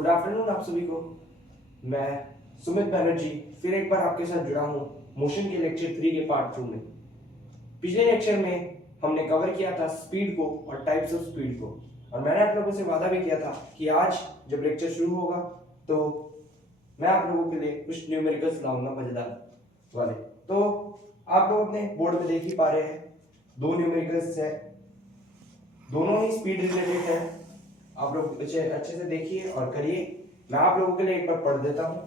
Good afternoon आप सभी को। मैं सुमित बनर्जी फिर एक बार आपके साथ जुड़ा हूँ मोशन के लेक्चर 3 के पार्ट 2 में। पिछले लेक्चर में हमने कवर किया था स्पीड को और टाइप्स ऑफ स्पीड को, और मैंने आप लोगों से वादा भी किया था कि आज जब लेक्चर शुरू होगा तो मैं आप लोगों के लिए कुछ न्यूमेरिकल्स लाऊंगा मजेदार वाले। तो आप लोग अपने बोर्ड में देख ही पा रहे हैं, दो न्यूमेरिकल्स है, दोनों ही स्पीड रिलेटेड है। आप लोग अच्छे से देखिए और करिए। मैं आप लोगों के लिए एक बार पढ़ देता हूँ।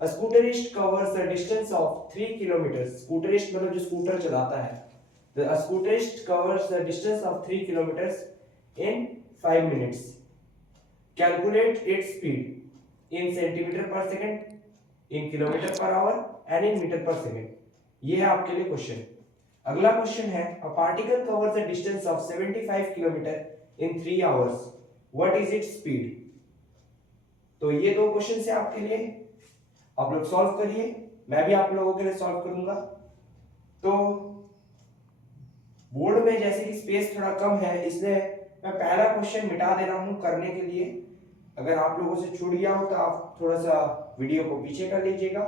A scooterist covers a distance of 3 kilometers. Scooterist मतलब जो स्कूटर चलाता है। A scooterist covers the distance of 3 kilometers in 5 minutes. Calculate its speed in centimeter per second, in kilometer per hour and in meter per second. ये है आपके लिए question. अगला question है A particle covers a distance of 75 kilometer in 3 hours. What is its speed? तो ये दो question है आपके लिए, आप लोग सॉल्व करिए, मैं भी आप लोगों के लिए सॉल्व करूंगा। तो बोर्ड में जैसे कि स्पेस थोड़ा कम है इसलिए मैं पहला क्वेश्चन मिटा दे रहा हूं करने के लिए। अगर आप लोगों से छूट गया हो तो आप थोड़ा सा वीडियो को पीछे कर लीजिएगा।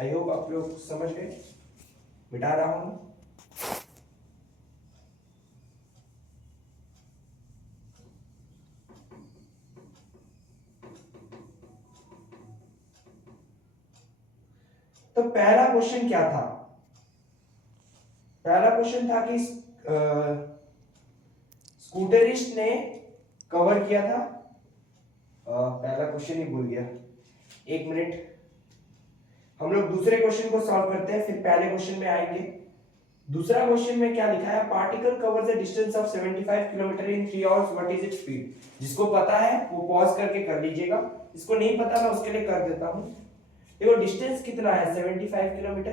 आई होप आप लोग समझ गए, मिटा रहा हूं। तो पहला क्वेश्चन क्या था? पहला क्वेश्चन था कि स्कूटरिस्ट ने कवर किया था। पहला क्वेश्चन ही भूल गया, एक मिनट। हम लोग दूसरे क्वेश्चन को सॉल्व करते हैं, फिर पहले क्वेश्चन में आएंगे। दूसरा क्वेश्चन में क्या लिखा है? Particle covers a distance of 75 kilometre in 3 hours, what is its speed? जिसको पता है वो पॉज करके कर लीजिएगा, जिसको नहीं पता मैं उसके लिए कर देता हूं। देखो डिस्टेंस कितना है? 75 किलोमीटर,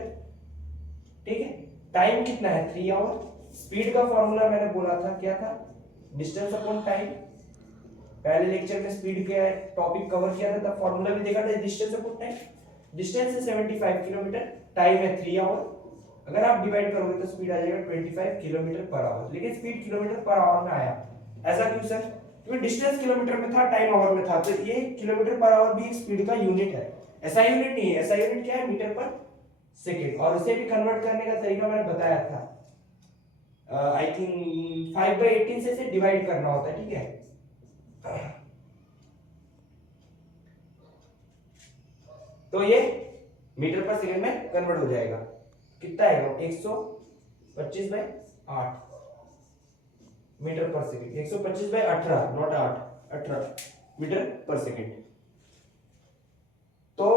ठीक है। टाइम कितना है? 3 आवर। स्पीड का फॉर्मूला मैंने बोला था, क्या था? Distance upon time. पहले लेक्चर में स्पीड के टॉपिक कवर किया था, तब फॉर्मूला भी देखा था, डिस्टेंस अपॉन टाइम। डिस्टेंस है 75 किलोमीटर, टाइम है 3 आवर। अगर आप डिवाइड करोगे तो स्पीड आ जाएगा 25 किलोमीटर पर आवर। लेकिन स्पीड किलोमीटर पर आवर में आया, ऐसा क्यों सर? क्योंकि डिस्टेंस किलोमीटर में था, टाइम आवर में था, तो ये किलोमीटर पर आवर भी स्पीड का यूनिट है। ऐसा यूनिट नहीं है, ऐसा यूनिट क्या है? Metre per second. और उसे भी कन्वर्ट करने का तरीका मैंने बताया था, आई थिंक 5/18 से इसे डिवाइड करना होता है, ठीक है। तो ये मीटर पर सेकंड में कन्वर्ट हो जाएगा। कितना आएगा? 125/8 metre per second. 125/18, not 8, 18 metre per second. तो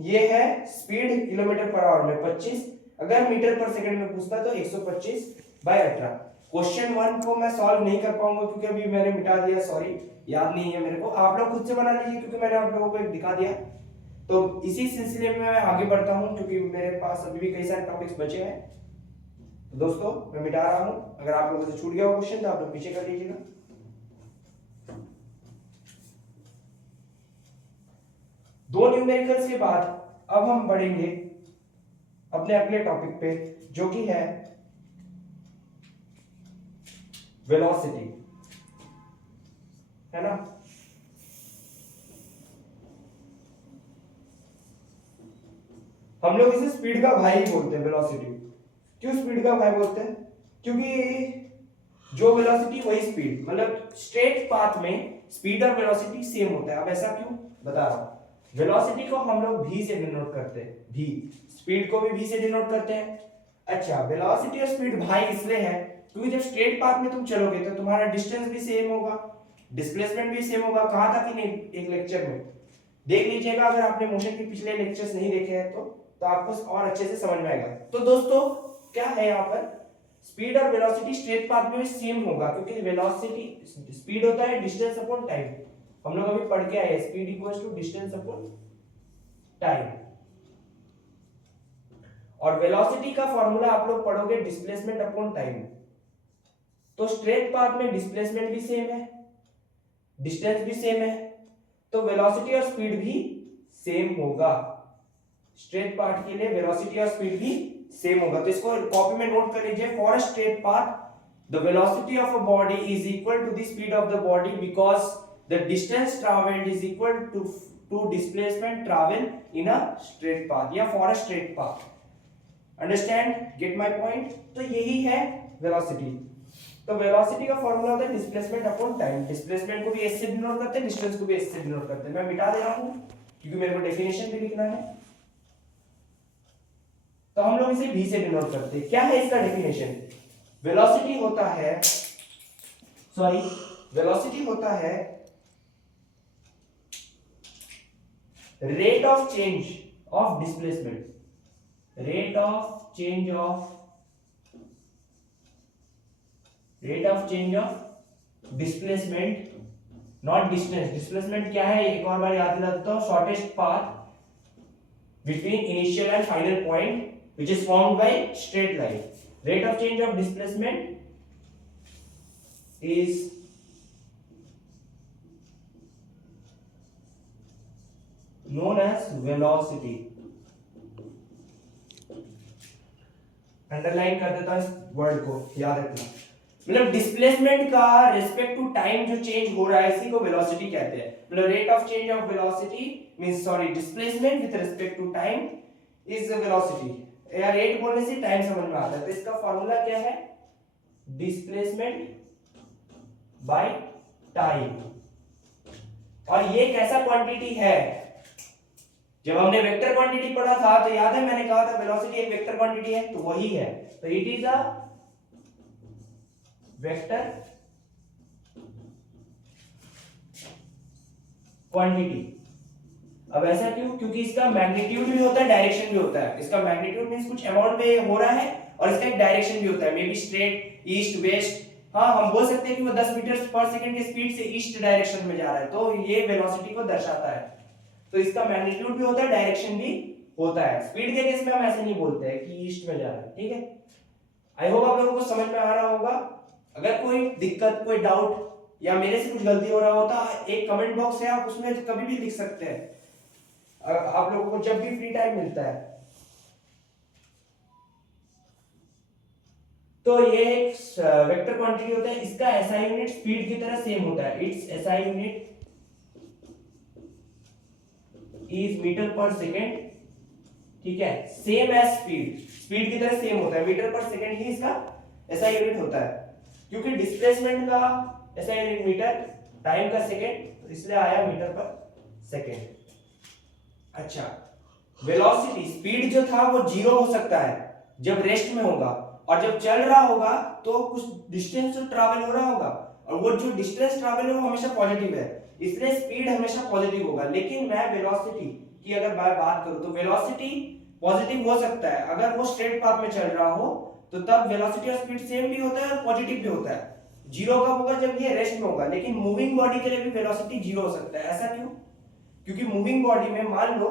ये है स्पीड किलोमीटर पर आवर में 25। अगर मीटर पर सेकंड में पूछता तो 125/18। क्वेश्चन 1 को मैं सॉल्व नहीं कर पाऊंगा क्योंकि अभी मैंने मिटा दिया, सॉरी, याद नहीं है मेरे को। आप लोग खुद से बना लीजिए क्योंकि मैंने आप लोगों को एक दिखा दिया। तो इसी सिलसिले में मैं आगे बढ़ता हूं क्योंकि मेरे पास अभी भी कई सारे टॉपिक्स बचे हैं। तो दोस्तों मैं मिटा रहा हूं, अगर आप लोगों से छूट गया हो क्वेश्चन तो आप लोग पीछे कर लीजिएगा। दो न्यूमेरिकल्स के बाद अब हम बढ़ेंगे अपने अगले टॉपिक पे, जो कि है वेलोसिटी, है ना। हम लोग इसे स्पीड का भाई बोलते हैं, वेलोसिटी। क्यों स्पीड का भाई बोलते हैं? क्योंकि जो वेलोसिटी वही स्पीड, मतलब स्ट्रेट पाथ में स्पीड और वेलोसिटी सेम होता है। अब ऐसा क्यों, बता रहा हूं। वेलोसिटी को हम लोग v से डिनोट करते हैं, v। स्पीड को भी v से डिनोट करते हैं। अच्छा, वेलोसिटी और स्पीड भाई इसलिए है क्योंकि जब स्ट्रेट पाथ में तुम चलोगे तो तुम्हारा डिस्टेंस भी सेम होगा, डिस्प्लेसमेंट भी सेम होगा। कहा था कि नहीं एक लेक्चर में? देख लीजिएगा, अगर आपने मोशन के पिछले लेक्चर्स नहीं देखे हैं तो आपको और अच्छे से समझ में आएगा। तो दोस्तों क्या है यहाँ पर? स्पीड और वेलोसिटी स्ट्रेट पाथ में भी सेम होगा क्योंकि वेलोसिटी स्पीड होता है डिस्टेंस अपॉन टाइम। हम लोग अभी पढ़ के आए, speed equals to distance upon time. और वेलोसिटी का फॉर्मूला आप लोग पढ़ोगे डिस्प्लेसमेंट अपॉन टाइम। तो स्ट्रेट पाथ में डिस्प्लेसमेंट भी सेम है, डिस्टेंस भी सेम है, तो वेलोसिटी और स्पीड भी सेम होगा। स्ट्रेट पाथ के लिए वेलोसिटी और स्पीड भी सेम होगा। तो इसको कॉपी में नोट कर लीजिए। For a straight path the velocity of a body is equal to the speed of the body because the distance traveled is equal to displacement travel in a straight path या for a straight path. Understand? Get my point? तो यही है velocity. तो velocity का formula होता है displacement upon time. Displacement को भी एस से डिनोट करते हैं, डिस्टेंस को भी एस से डिनोट करते हैं. मैं मिटा दे रहा हूं क्योंकि मेरे को डेफिनेशन भी लिखना है. तो हम लोग इसे v से डिनोट करते हैं. क्या है इसका डेफिनेशन? वेलोसिटी होता है rate of change of displacement. Rate of change of displacement, not distance. Displacement क्या है एक और बार याद दिला देता हूं. Shortest path between initial and final point which is formed by straight line. Rate of change of displacement is known as velocity. Underline कर देता हूं इस वर्ड को, याद रखना. मतलब डिस्प्लेसमेंट का रिस्पेक्ट टू टाइम जो चेंज हो रहा है इसी को वेलोसिटी कहते हैं. मतलब rate of change of velocity means displacement with respect to time is velocity. या रेट बोलने से टाइम समझ में आता है. तो इसका फॉर्मूला क्या है? Displacement by time. और ये कैसा क्वांटिटी है? जब हमने वेक्टर क्वांटिटी पढ़ा था तो याद है मैंने कहा था वेलोसिटी एक वेक्टर क्वांटिटी है, तो वही है. तो it is a vector quantity. अब ऐसा क्यों? क्योंकि इसका मैग्नीट्यूड भी होता है, डायरेक्शन भी होता है. इसका मैग्नीट्यूड मींस कुछ अमाउंट में हो रहा है और इसका एक डायरेक्शन भी होता है, may be straight, east, west. हाँ, हम बोल सकते हैं कि वो 10 मीटर पर सेकंड की स्पीड से ईस्ट डायरेक्शन में जा रहा है, तो ये वेलोसिटी को दर्शाता है. तो इसका मैग्नीट्यूड भी होता है, डायरेक्शन भी होता है. स्पीड के केस में हम ऐसे नहीं बोलते हैं कि ईस्ट में जा रहा है. ठीक है, आई होप आप लोगों को समझ में आ रहा होगा. अगर कोई दिक्कत, कोई डाउट या मेरे से कुछ गलती हो रहा होता, एक कमेंट बॉक्स है, आप उसमें कभी भी लिख सकते हैं. आप लोगों को जब भी फ्री टाइम मिलता है. तो ये एक वेक्टर क्वांटिटी होता है. इसका एसआई यूनिट स्पीड की तरह सेम होता है. Its SI unit is metre per second. ठीक है, सेम एज स्पीड. स्पीड की तरह सेम होता है, मीटर पर सेकेंड ही इसका एसआई यूनिट होता है. क्योंकि डिस्प्लेसमेंट का एसआई यूनिट मीटर, टाइम का सेकेंड, तो इसलिए आया मीटर पर सेकेंड. अच्छा, वेलोसिटी स्पीड जो था वो जीरो हो सकता है जब रेस्ट में होगा, और जब चल रहा होगा तो कुछ डिस्टेंस तो ट्रैवल हो रहा होगा, और वो जो डिस्टेंस ट्रैवल है वो हमेशा पॉजिटिव है, इसलिए स्पीड हमेशा पॉजिटिव होगा. लेकिन मैं वेलोसिटी की अगर बात करूं तो वेलोसिटी पॉजिटिव हो सकता है अगर वो स्ट्रेट पाथ में चल रहा हो, तो तब वेलोसिटी और स्पीड सेम भी होता है और पॉजिटिव भी होता है. जीरो कब होगा? जब ये रेस्ट में होगा. लेकिन मूविंग बॉडी के लिए भी वेलोसिटी जीरो हो सकता है. ऐसा क्यों? क्योंकि मूविंग बॉडी में मान लो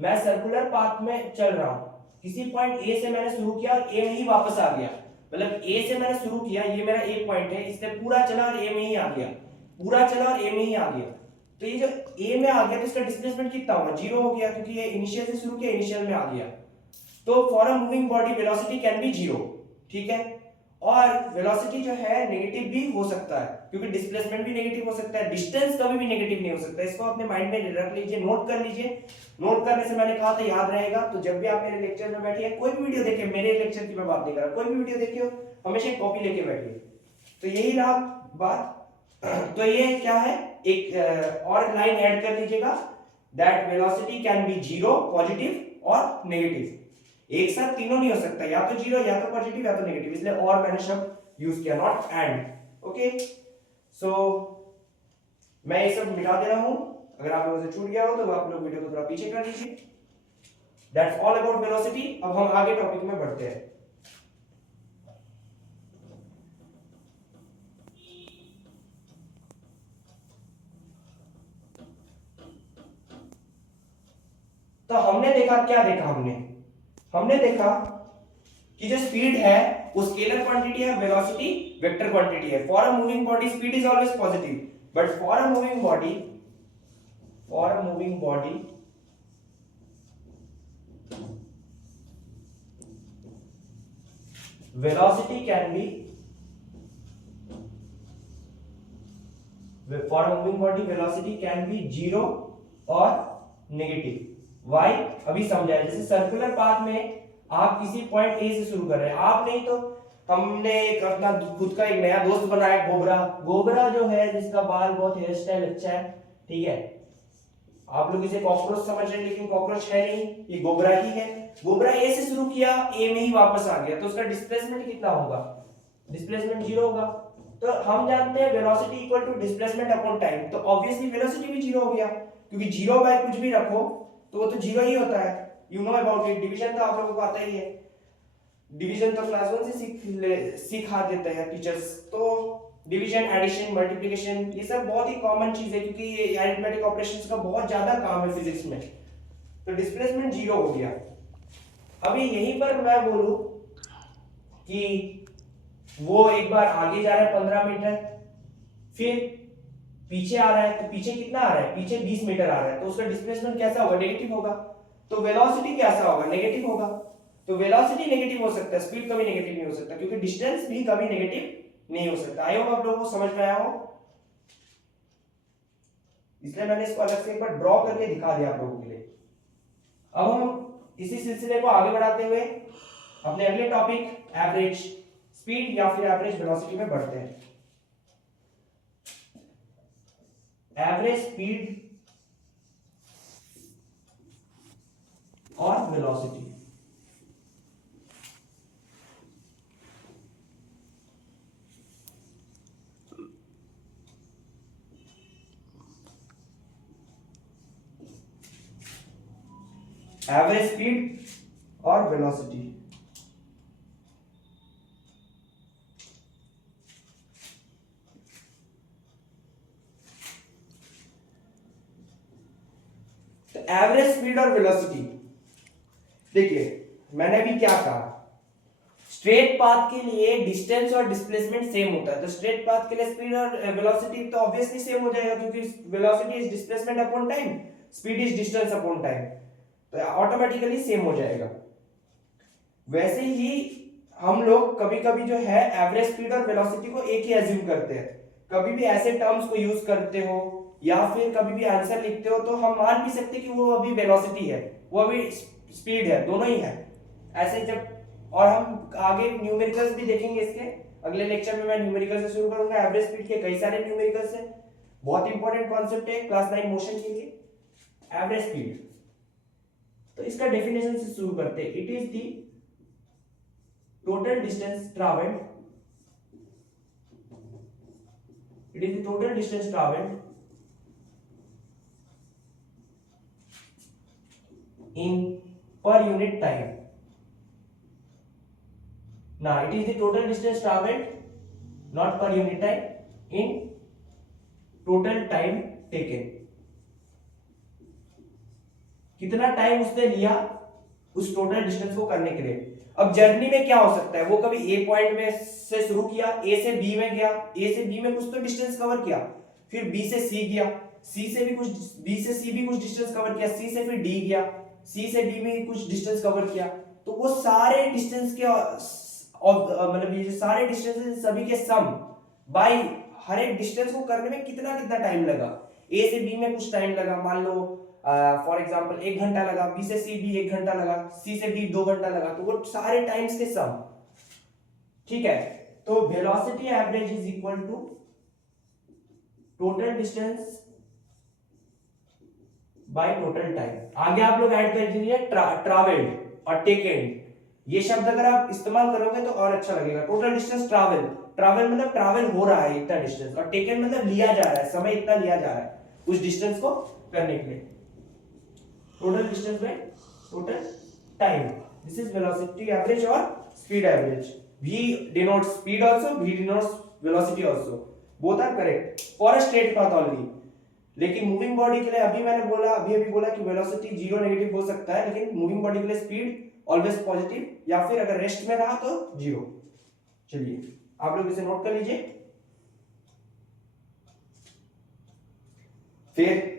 मैं सर्कुलर पाथ में चल रहा हूं, किसी पॉइंट ए से मैंने शुरू किया और ए में ही वापस आ गया. मतलब ए से मैंने शुरू किया, ये मेरा ए पॉइंट है, इसने पूरा चला और ए में ही आ गया, पूरा चला और ए में ही आ गया. तो ये जो ए में आ गया तो इसका डिस्प्लेसमेंट कितना होगा? जीरो हो गया, क्योंकि ये इनिशियल से शुरू किया, इनिशियल में आ गया. तो for a moving body velocity can be zero. ठीक है, और वेलोसिटी जो है नेगेटिव भी हो सकता है, क्योंकि डिस्प्लेसमेंट भी नेगेटिव हो सकता है, डिस्टेंस कभी भी नेगेटिव नहीं हो सकता. इसको अपने माइंड में रख लीजिए, नोट कर लीजिए. नोट करने से मैंने कहा था याद रहेगा. तो जब भी आप मेरे लेक्चर में बैठिए, कोई भी वीडियो देखिए, मेरे लेक्चर की मैं बात नहीं कर रहा, कोई भी वीडियो देखिए, हमेशा एक कॉपी लेके बैठिए. तो यही रहा बात. तो ये क्या है, एक और लाइन ऐड कर लीजिएगा, that velocity can be zero, positive और नेगेटिव. एक साथ तीनों नहीं हो सकता, या तो जीरो, या तो पॉजिटिव, या तो नेगेटिव, इसलिए और मैंने शब्द यूज किया, नॉट एंड. ओके, सो मैं ये सब मिटा दे रहा हूं. अगर आप लोगों से छूट गया हो तो आप लोग वीडियो को थोड़ा पीछे कर लीजिए. That's all about velocity. अब हम आगे टॉपिक में बढ़ते हैं. तो हमने देखा, क्या देखा हमने देखा कि जो स्पीड है वो स्केलर क्वांटिटी है, वेलोसिटी वेक्टर क्वांटिटी है. For a moving body speed is always positive, but for a moving body velocity can be for a moving body velocity can be zero और नेगेटिव। वाई अभी समझाया, जैसे circular path में आप किसी point A से शुरू कर रहे हैं, आप नहीं तो हमने एक अपना खुद का एक नया दोस्त बनाया गोबरा। गोबरा जो है जिसका बाल बहुत हेयर स्टाइल अच्छा है, ठीक है, आप लोग इसे कॉकरोच समझ रहे हैं लेकिन कॉकरोच है नहीं, ये गोबरा ही है। गोबरा ए से शुरू किया, ए में ही वापस आ गया, तो उसका डिस्प्लेसमेंट कितना होगा? डिस्प्लेसमेंट जीरो होगा। तो हम जानते हैं velocity equal to displacement upon time, तो ऑब्वियसली वेलोसिटी भी जीरो हो गया, क्योंकि जीरो बाय कुछ भी रखो तो वो तो जीरो ही होता है। You know about it, division तो आप लोगों को आता ही है, डिवीजन तो क्लास 1 से सिखा देते हैं टीचर्स। तो डिवीजन, एडिशन, मल्टीप्लिकेशन ये सब बहुत ही कॉमन चीज है, क्योंकि ये अरिथमेटिक ऑपरेशंस का बहुत ज्यादा काम है फिजिक्स में। तो डिस्प्लेसमेंट जीरो हो गया। अभी यहीं पर मैं बोलूं कि वो एक बार आगे जा रहा है 15 मीटर, फिर पीछे आ रहा है, तो पीछे कितना आ रहा है? पीछे 20 मीटर आ रहा है, तो उसका डिस्प्लेसमेंट कैसा होगा? नेगेटिव होगा। तो वेलोसिटी कैसा होगा? नेगेटिव होगा। तो वेलोसिटी नेगेटिव हो सकता है, स्पीड कभी नेगेटिव नहीं हो सकता, क्योंकि डिस्टेंस भी कभी नेगेटिव नहीं हो सकता। आई होप आप लोगों को समझ में आया हो, इसलिए मैंने इसको अलग से एक बार ड्रॉ करके दिखा दिया आप लोगों के लिए। अब हम इसी सिलसिले को आगे बढ़ाते हुए अपने अगले टॉपिक एवरेज स्पीड या फिर एवरेज वेलोसिटी में बढ़ते हैं। एवरेज स्पीड और वेलोसिटी। एवरेज स्पीड और वेलोसिटी, तो एवरेज स्पीड और वेलोसिटी, देखिए मैंने अभी क्या कहा, स्ट्रेट पाथ के लिए डिस्टेंस और डिस्प्लेसमेंट सेम होता है, तो स्ट्रेट पाथ के लिए स्पीड और वेलोसिटी तो ऑब्वियसली सेम हो जाएगा, क्योंकि velocity is displacement upon time, speed is distance upon time, तो ऑटोमेटिकली सेम हो जाएगा। वैसे ही हम लोग कभी कभी जो है एवरेज स्पीड और वेलोसिटी को एक ही एज्यूम करते हैं, कभी भी ऐसे टर्म्स को यूज करते हो या फिर कभी भी आंसर लिखते हो तो हम मान भी सकते कि वो अभी वेलोसिटी है, वो अभी स्पीड है, दोनों ही है ऐसे। जब और हम आगे न्यूमेरिकल्स भी देखेंगे इसके, अगले लेक्चर में मैं न्यूमेरिकल से शुरू करूंगा। एवरेज स्पीड के कई सारे न्यूमेरिकल्स हैं, बहुत इंपॉर्टेंट कॉन्सेप्ट है क्लास 9 मोशन के लिए, एवरेज स्पीड। तो इसका डेफिनेशन से शुरू करते हैं। It is the total distance traveled, it is the total distance traveled in per unit time. Now it is the total distance traveled, not per unit time, in total time taken. कितना time उसने लिया उस total distance को करने के लिए। अब journey में क्या हो सकता है, वो कभी ए पॉइंट में से शुरू किया, ए से बी में गया, ए से बी में कुछ तो डिस्टेंस कवर किया, फिर बी से सी गया, सी से भी कुछ, बी से सी भी कुछ डिस्टेंस कवर किया, सी से फिर डी गया, सी से डी भी कुछ डिस्टेंस कवर किया। तो वो सारे डिस्टेंस के मतलब ये सारे डिस्टेंस सभी के सम बाय हर एक डिस्टेंस को करने में कितना कितना टाइम लगा। ए से बी में कुछ टाइम लगा, मान लो फॉर एग्जांपल 1 घंटा लगा, बी से सी भी 1 घंटा लगा, सी से डी 2 घंटा लगा, तो वो सारे टाइम्स के सम, ठीक है। तो velocity average is equal to total distance by total time. आगे आप लोग ऐड कर दीजिए ट्रैवल्ड और टेकन, ये शब्द अगर आप इस्तेमाल करोगे तो और अच्छा लगेगा। टोटल डिस्टेंस ट्रैवल, ट्रैवल मतलब ट्रैवल हो रहा है इतना डिस्टेंस, और टेकन मतलब लिया जा रहा है, समय इतना लिया जा रहा है उस डिस्टेंस को करने के लिए। Total distance by total time, this is velocity average और speed average. v denotes speed also, v denotes velocity also, both are correct for a straight path only। लेकिन मूविंग बॉडी के लिए अभी मैंने बोला, अभी बोला कि वेलोसिटी जीरो नेगेटिव हो सकता है, लेकिन मूविंग बॉडी के लिए स्पीड ऑलवेज पॉजिटिव, या फिर अगर रेस्ट में रहा तो जीरो। चलिए आप लोग इसे नोट कर लीजिए। फिर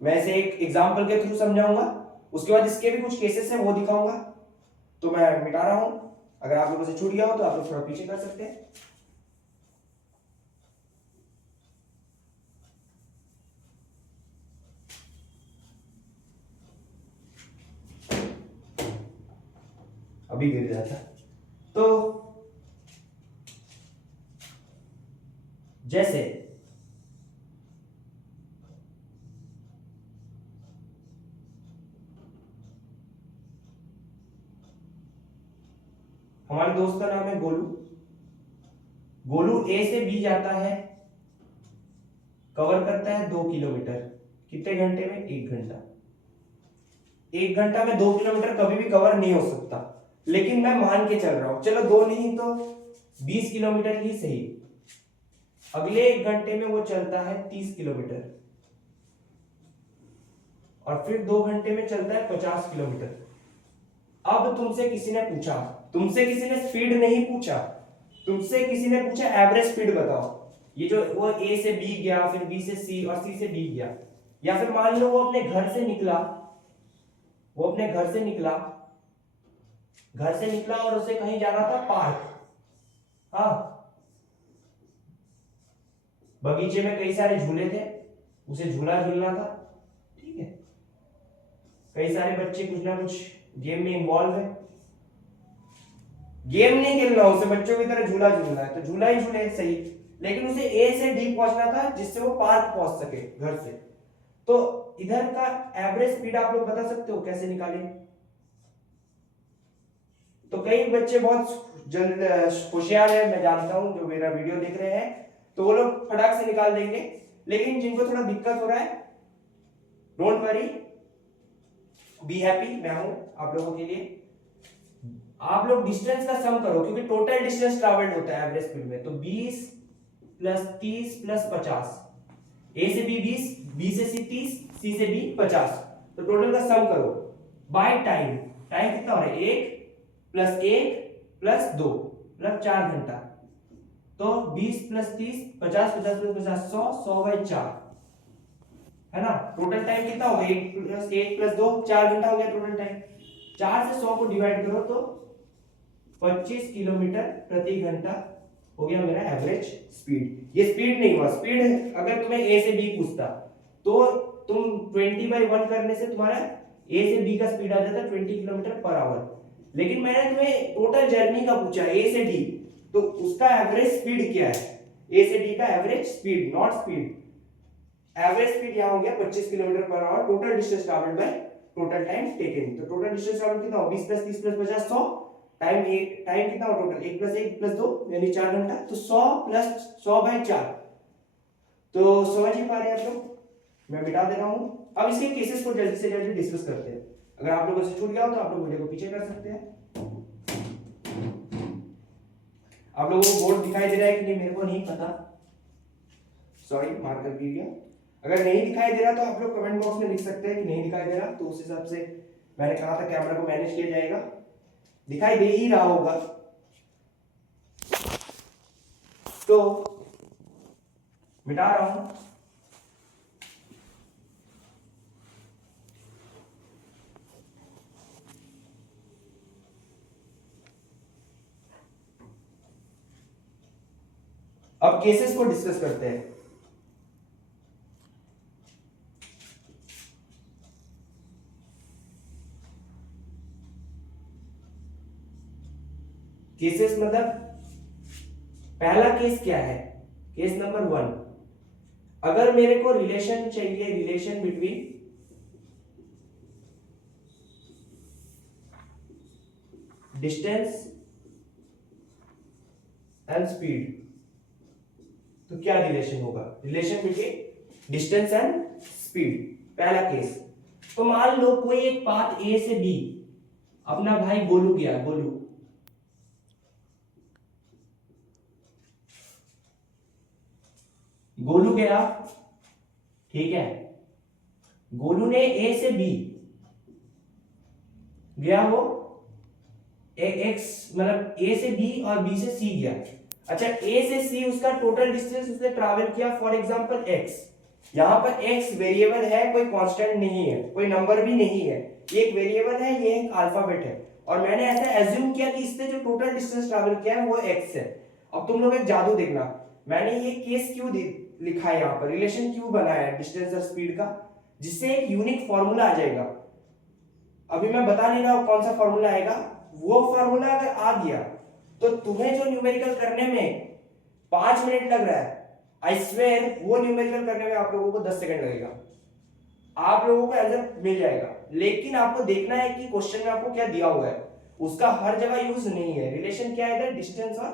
मैं इसे एक एग्जांपल के थ्रू समझाऊंगा, उसके बाद इसके भी कुछ केसेस हैं वो दिखाऊंगा। तो मैं मिटा रहा हूं, अगर आप लोगों से छूट गया हो तो आप लोग थोड़ा पीछे कर सकते हैं। अभी गिर जाता। तो जैसे हमारे दोस्त का नाम है गोलू। गोलू ए से बी जाता है, कवर करता है 2 किलोमीटर। कितने घंटे में? 1 घंटा। 1 घंटा में 2 किलोमीटर कभी भी कवर नहीं हो सकता, लेकिन मैं मान के चल रहा हूं, चलो 2 नहीं तो 20 किलोमीटर ही सही। अगले 1 घंटे में वो चलता है 30 किलोमीटर, और फिर 2 घंटे में चलता है 50 किलोमीटर। अब तुमसे किसी ने पूछा, तुमसे किसी ने स्पीड नहीं पूछा, तुमसे किसी ने पूछा एवरेज स्पीड बताओ। ये जो वो ए से बी गया, फिर बी से सी और सी से डी गया, या फिर मान लो वो अपने घर से निकला, वो अपने घर से निकला और उसे कहीं जाना था पार्क। हाँ, बगीचे में कई सारे झूले थे, उसे झूला झूलना था, ठीक है। कई सारे बच्चे कुछ ना कुछ गेम में इन्वॉल्व है, गेम नहीं खेलना, उसे बच्चों की तरह झूला झूलना है, तो झूला ही झूले, सही। लेकिन उसे ए से डी पहुंचना था, जिससे वो पार्क पहुंच सके घर से। तो इधर का एवरेज स्पीड आप लोग बता सकते हो कैसे निकालें? तो कई बच्चे बहुत जल्द होशियार है, मैं जानता हूं, जो मेरा वीडियो देख रहे हैं, तो वो लोग फटाक से निकाल देंगे। लेकिन जिनको थोड़ा दिक्कत हो रहा है, डोंट वरी, बी हैप्पी, मैं हूं आप लोगों के लिए। आप लोग डिस्टेंस का सम करो, क्योंकि टोटल डिस्टेंस ट्रैवल्ड होता है एवरेज स्पीड में। तो 20 प्लस 30 प्लस 50, ए से बी 20, बी से सी 30, सी से डी 50, तो टोटल का सम करो बाय टाइम। टाइम कितना हो रहा है? 1 प्लस 1 प्लस 2 मतलब 4 घंटा। तो 20 प्लस 30 50, 50 प्लस 50 100, 100 बाई 4 है ना। टोटल टाइम कितना होगा? 1 प्लस 2 4 घंटा हो गया टोटल टाइम। 4 से 100 को डिवाइड करो तो 25 किलोमीटर प्रति घंटा हो गया मेरा एवरेज स्पीड। ये स्पीड नहीं हुआ, स्पीड अगर तुम्हें ए से बी पूछता तो तुम 20/1 करने से तुम्हारा ए से बी का स्पीड आ जाता 20 किलोमीटर पर आवर। लेकिन मैंने तुम्हें टोटल जर्नी का पूछा, ए से डी, तो उसका एवरेज स्पीड क्या है? ए से डी का average speed, not speed. Average speed यहां हो गया 25 kilometre per hour, total distance travelled bye total time taken. तो टोटल डिस्टेंस ट्रैवल कितना हो? 20 प्लस 30 प्लस 50 100। टाइम कितना हो टोटल? 1 प्लस 1 प्लस 2 यानी 4 घंटा। तो 100 प्लस 100 बाई 4। तो समझ ही पा रहे हैं आप लोग? मैं मिटा दे रहा हूं। अब इसके केसेस को जल्दी से जल्दी डिस्कस करते हैं। अगर आप लोगों से छूट गया हो तो आप लोग वीडियो को पीछे कर सकते हैं। आप लोगों को बोर्ड दिखाई दे रहा है कि नहीं मेरे को नहीं पता, सॉरी मार्कर गिर गया। अगर नहीं दिखाई दे रहा तो आप लोग कमेंट बॉक्स में लिख सकते हैं कि नहीं दिखाई दे रहा, तो उस हिसाब से मैंने कहा था कैमरा को मैनेज किया जाएगा। दिखाई दे ही रहा होगा तो मिटा रहा हूं। अब केसेस को डिस्कस करते हैं। केसेस मतलब पहला केस क्या है? केस नंबर 1, अगर मेरे को रिलेशन चाहिए, relation between distance and speed, तो क्या रिलेशन होगा? Relation between distance and speed, पहला केस। तो मान लो कोई एक पाथ ए से बी, अपना भाई गोलू गया, गोलू गया, ठीक है। गोलू ने ए से बी गया, वो एक्स मतलब ए से बी और बी से सी गया। अच्छा, ए से सी उसका टोटल डिस्टेंस उसने ट्रैवल किया फॉर एग्जांपल एक्स। यहां पर एक्स वेरिएबल है, कोई कांस्टेंट नहीं है, कोई नंबर भी नहीं है, ये एक वेरिएबल है, ये एक अल्फाबेट है। और मैंने ऐसा एज्यूम किया कि इसने जो टोटल डिस्टेंस ट्रैवल किया है वो एक्स है। अब तुम लोग एक जादू देखना, मैंने ये केस क्यों लिखा है, यहाँ पर रिलेशन क्यों बनाया है डिस्टेंस और स्पीड का, जिससे एक यूनिक फॉर्मूला आ जाएगा। अभी मैं बता नहीं रहा हूं कौन सा फॉर्मूला आएगा, वो फॉर्मूला अगर आ गया तो तुम्हें जो न्यूमेरिकल करने में 5 मिनट लग रहा है, आई स्वेयर वो न्यूमेरिकल करने में आप लोगों को 10 सेकंड लगेगा। आप लोगों को आंसर मिल जाएगा। लेकिन आपको देखना है कि क्वेश्चन में आपको क्या दिया हुआ है, उसका हर जगह यूज नहीं है। रिलेशन क्या है इधर, डिस्टेंस और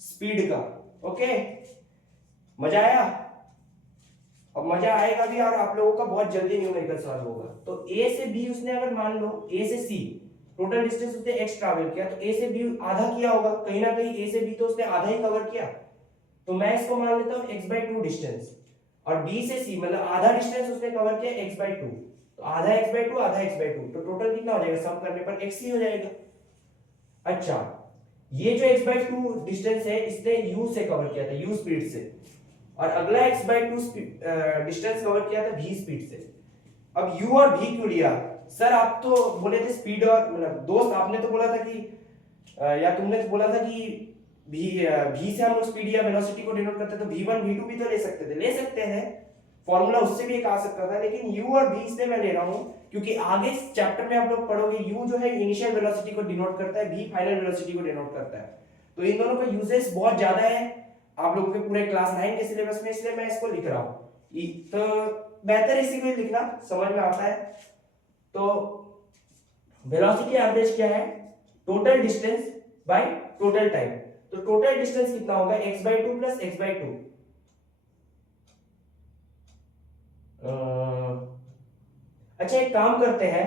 स्पीड का। ओके, मजा आया? अब मजा आएगा भी और आप लोगों का बहुत जल्दी न्यूमेरिकल सॉल्व होगा। तो ए से बी उसने अगर मान लो ए से सी टोटल डिस्टेंस उसने x ट्रैवल किया, तो ए से बी आधा किया होगा, कहीं ना कहीं ए से बी तो उसने आधा ही कवर किया। तो मैं इसको मान लेता हूं x/2 डिस्टेंस, और b से c मतलब आधा डिस्टेंस उसने कवर किया x/2, तो आधा x/2 आधा x/2, तो टोटल कितना हो जाएगा, सम करने पर x ही हो जाएगा। अच्छा, ये जो x/2 डिस्टेंस है इसने u से कवर किया था, u स्पीड से, और अगला x/2 डिस्टेंस कवर किया था v स्पीड से। अब u और v क्यों लिया? सर आप तो बोले थे स्पीड और मतलब दोस्त आपने तो बोला था कि या तुमने तो बोला था कि v से हम लोग स्पीड या वेलोसिटी को डिनोट करते, तो v1 v2 भी तो ले सकते थे। ले सकते हैं, फॉर्मूला उससे भी एक आ सकता था, लेकिन u और v इसलिए मैं ले रहा हूं क्योंकि आगे चैप्टर में आप लोग पढ़ोगे u जो है इनिशियल वेलोसिटी को डिनोट करता है, v फाइनल वेलोसिटी को डिनोट करता है। तो इन दोनों का यूजेस बहुत ज्यादा है आप लोगों के पूरे क्लास 9 के सिलेबस में, इसलिए मैं इसको लिख रहा हूं। तो बेहतर इसी को लिखना, समझ में आता है। तो वेलोसिटी एवरेज क्या है, total distance by total time. तो टोटल डिस्टेंस कितना होगा, x/2 प्लस x/2। अच्छा एक काम करते हैं,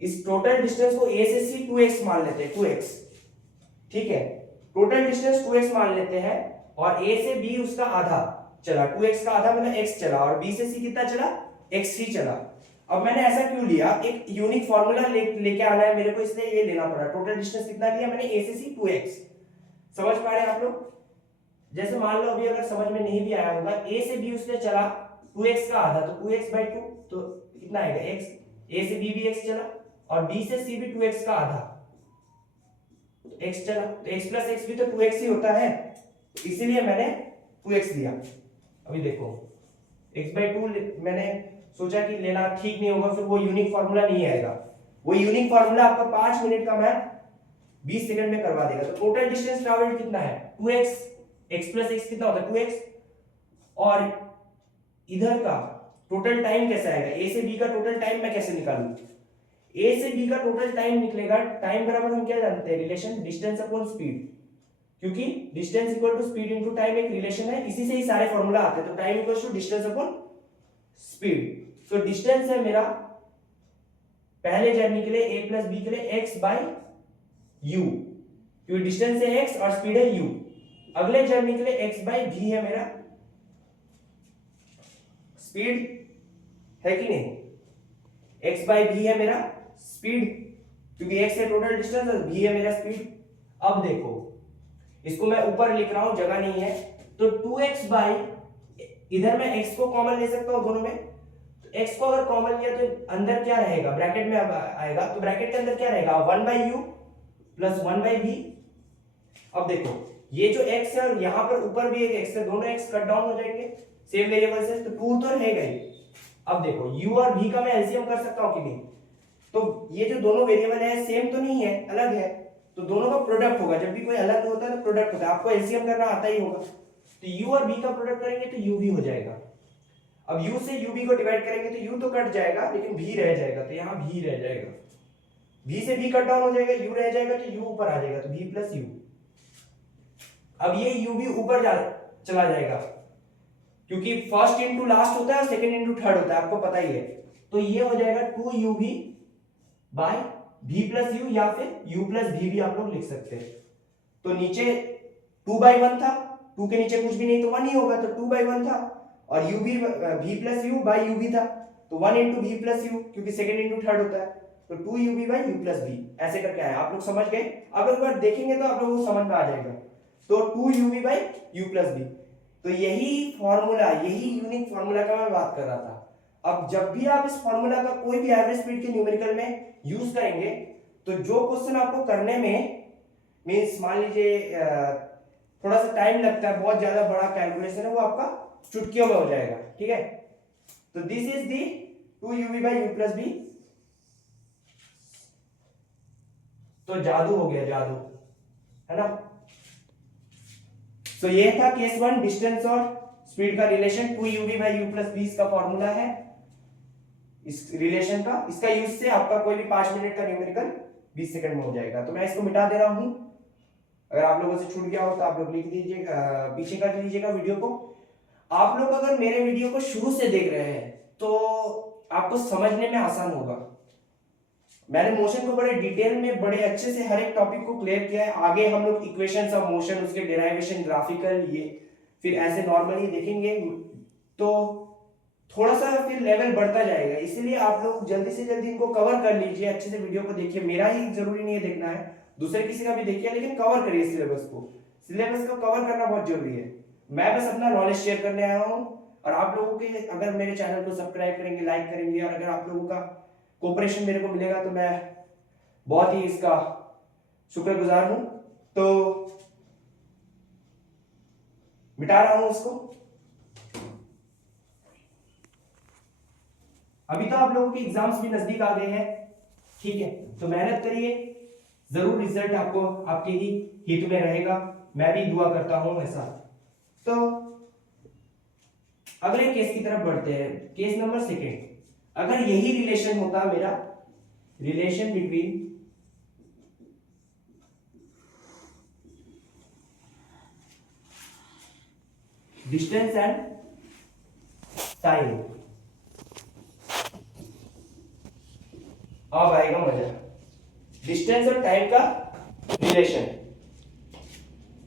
इस टोटल डिस्टेंस को a से c 2x मान लेते हैं, 2x। ठीक है, टोटल डिस्टेंस 2x मान लेते हैं, और a से b उसका आधा चला, 2x का आधा मतलब x चला, और b से c कितना चला, x ही चला। अब मैंने ऐसा क्यों लिया, एक यूनिक फॉर्मूला लेके आना है मेरे को, इसलिए ये लेना पड़ा। टोटल डिस्टेंस कितना लिया मैंने, a से c 2x। समझ पा रहे हैं आप लोग? जैसे मान लो अभी अगर समझ में नहीं भी आया होगा, a से b उसने चला 2x का आधा, तो 2x/2, तो कितना आएगा x, a से b भी x चला, और b से c भी 2x का आधा, तो x चला, तो x प्लस x भी तो 2x ही होता है, इसीलिए मैंने 2x लिया। अभी देखो x/2 मैंने सोचा कि लेना ठीक नहीं होगा, फिर वो यूनिक फार्मूला नहीं आएगा। वो यूनिक फार्मूला आपका 5 मिनट का मैं 20 सेकंड में करवा देगा। तो टोटल डिस्टेंस ट्रैवल्ड कितना है, 2x, x प्लस x कितना होता है 2x, और इधर का टोटल टाइम कैसे आएगा, a से b का टोटल टाइम मैं कैसे निकालूं, a से b का टोटल टाइम निकलेगा, टाइम बराबर हम क्या जानते हैं, रिलेशन डिस्टेंस अपॉन स्पीड, क्योंकि distance equal to speed into time एक रिलेशन है, इसी से ही सारे फॉर्मूला आते हैं। तो time equals to distance upon speed. तो डिस्टेंस है मेरा पहले जर्नी के लिए a प्लस b के लिए x/u, क्योंकि डिस्टेंस है x और स्पीड है u। अगले जर्नी के लिए x/v है मेरा स्पीड, है कि नहीं, x/v है मेरा स्पीड, क्योंकि x है टोटल डिस्टेंस और v है मेरा स्पीड। अब देखो इसको मैं ऊपर लिख रहा हूं, जगह नहीं है, तो 2x बाई, इधर मैं x को कॉमन ले सकता हूं दोनों में, तो x को अगर कॉमन लिया तो अंदर क्या रहेगा, ब्रैकेट में आएगा, तो ब्रैकेट के अंदर क्या रहेगा 1/u प्लस 1/v। अब देखो ये जो x है और यहां पर ऊपर भी एक x है, दोनों x कट डाउन हो जाएंगे सेम वेरिएबल से, तो 2 तो रहेगा ही। अब देखो u और v का मैं एलसीएम कर सकता हूं कि नहीं, तो ये जो दोनों वेरिएबल है सेम तो नहीं है, अलग है, तो दोनों का प्रोडक्ट होगा। जब भी कोई अलग होता है तो प्रोडक्ट होता है, आपको एलसीएम करना आता ही होगा। तो u और v का प्रोडक्ट करेंगे तो uv हो जाएगा। अब u से uv को डिवाइड करेंगे तो u तो कट जाएगा लेकिन v रह जाएगा, तो यहाँ v रह जाएगा, v से v कट डाउन हो जाएगा, u रह जाएगा, तो u ऊपर आ जाएगा, तो v प्लस u। अब ये uv ऊपर चला जाएगा, क्योंकि फर्स्ट इंटू लास्ट होता है और सेकंड इंटू थर्ड होता है, आपको पता ही है। तो ये हो जाएगा 2uv bye v plus u, या फिर u प्लस v भी आप लोग लिख सकते हैं। तो नीचे 2/1 था, 2 के नीचे कुछ भी नहीं तो 1 ही होगा, तो 2/1 था, और u भी v plus u by u भी था, तो 1 इंटू v प्लस u, क्योंकि सेकंड इंटू थर्ड होता है, तो 2uv by u plus v। ऐसे करके आया, आप लोग समझ गए। अब एक बार देखेंगे तो आप लोगों को समझ में आ जाएगा। तो 2uv by u plus v, तो यही फॉर्मूला, यही यूनिक फॉर्मूला का मैं बात कर रहा था। अब जब भी आप इस फॉर्मूला का कोई भी एवरेज स्पीड के न्यूमेरिकल में यूज करेंगे, तो जो क्वेश्चन आपको करने में मींस मान लीजिए थोड़ा सा टाइम लगता है, बहुत ज्यादा बड़ा कैलकुलेशन है, वो आपका चुटकियों में हो जाएगा। ठीक है, तो this is the 2uv by u plus v। तो जादू हो गया, जादू, है ना। तो ये था केस 1, डिस्टेंस और स्पीड का रिलेशन। 2uv/u+v इसका फॉर्मूला है इस रिलेशन का। इसका यूज से आपका कोई भी 5 मिनट का न्यूमेरिकल 20 सेकंड में हो जाएगा। तो मैं इसको मिटा दे रहा हूं, अगर आप लोगों से छूट गया हो तो आप लोग लिख दीजिएगा, पीछे कर लीजिएगा वीडियो को। आप लोग अगर मेरे वीडियो को शुरू से देख रहे हैं तो आपको समझने में आसान होगा। मैंने मोशन को बड़े डिटेल में, बड़े अच्छे से हर एक टॉपिक को क्लियर किया है। आगे हम लोग इक्वेशंस ऑफ मोशन, उसके डेरिवेशन, ग्राफिकल, ये फिर ऐसे नॉर्मली देखेंगे, तो थोड़ा सा फिर लेवल बढ़ता जाएगा। इसलिए आप लोग जल्दी से जल्दी इनको कवर कर लीजिए, अच्छे से वीडियो को देखिए। मेरा ही जरूरी नहीं है देखना है, दूसरे किसी का भी देखिए, लेकिन कवर करिए सिलेबस को। सिलेबस को कवर करना बहुत जरूरी है। मैं बस अपना नॉलेज शेयर करने आया हूँ, और आप लोगों के अगर मेरे चैनल को सब्सक्राइब करेंगे, लाइक करेंगे, और अगर आप लोगों का कोऑपरेशन मेरे को मिलेगा तो मैं बहुत ही इसका शुक्रगुजार हूं। तो मिटा रहा हूं उसको। अभी तो आप लोगों के एग्जाम्स भी नजदीक आ गए हैं, ठीक है, तो मेहनत करिए, जरूर रिजल्ट आपको आपके ही हित में रहेगा। मैं भी दुआ करता हूं ऐसा। तो अगले केस की तरफ बढ़ते हैं, केस नंबर 2। अगर यही रिलेशन होता मेरा, relation between distance and time, अब आएगा मजा। डिस्टेंस और टाइम का रिलेशन।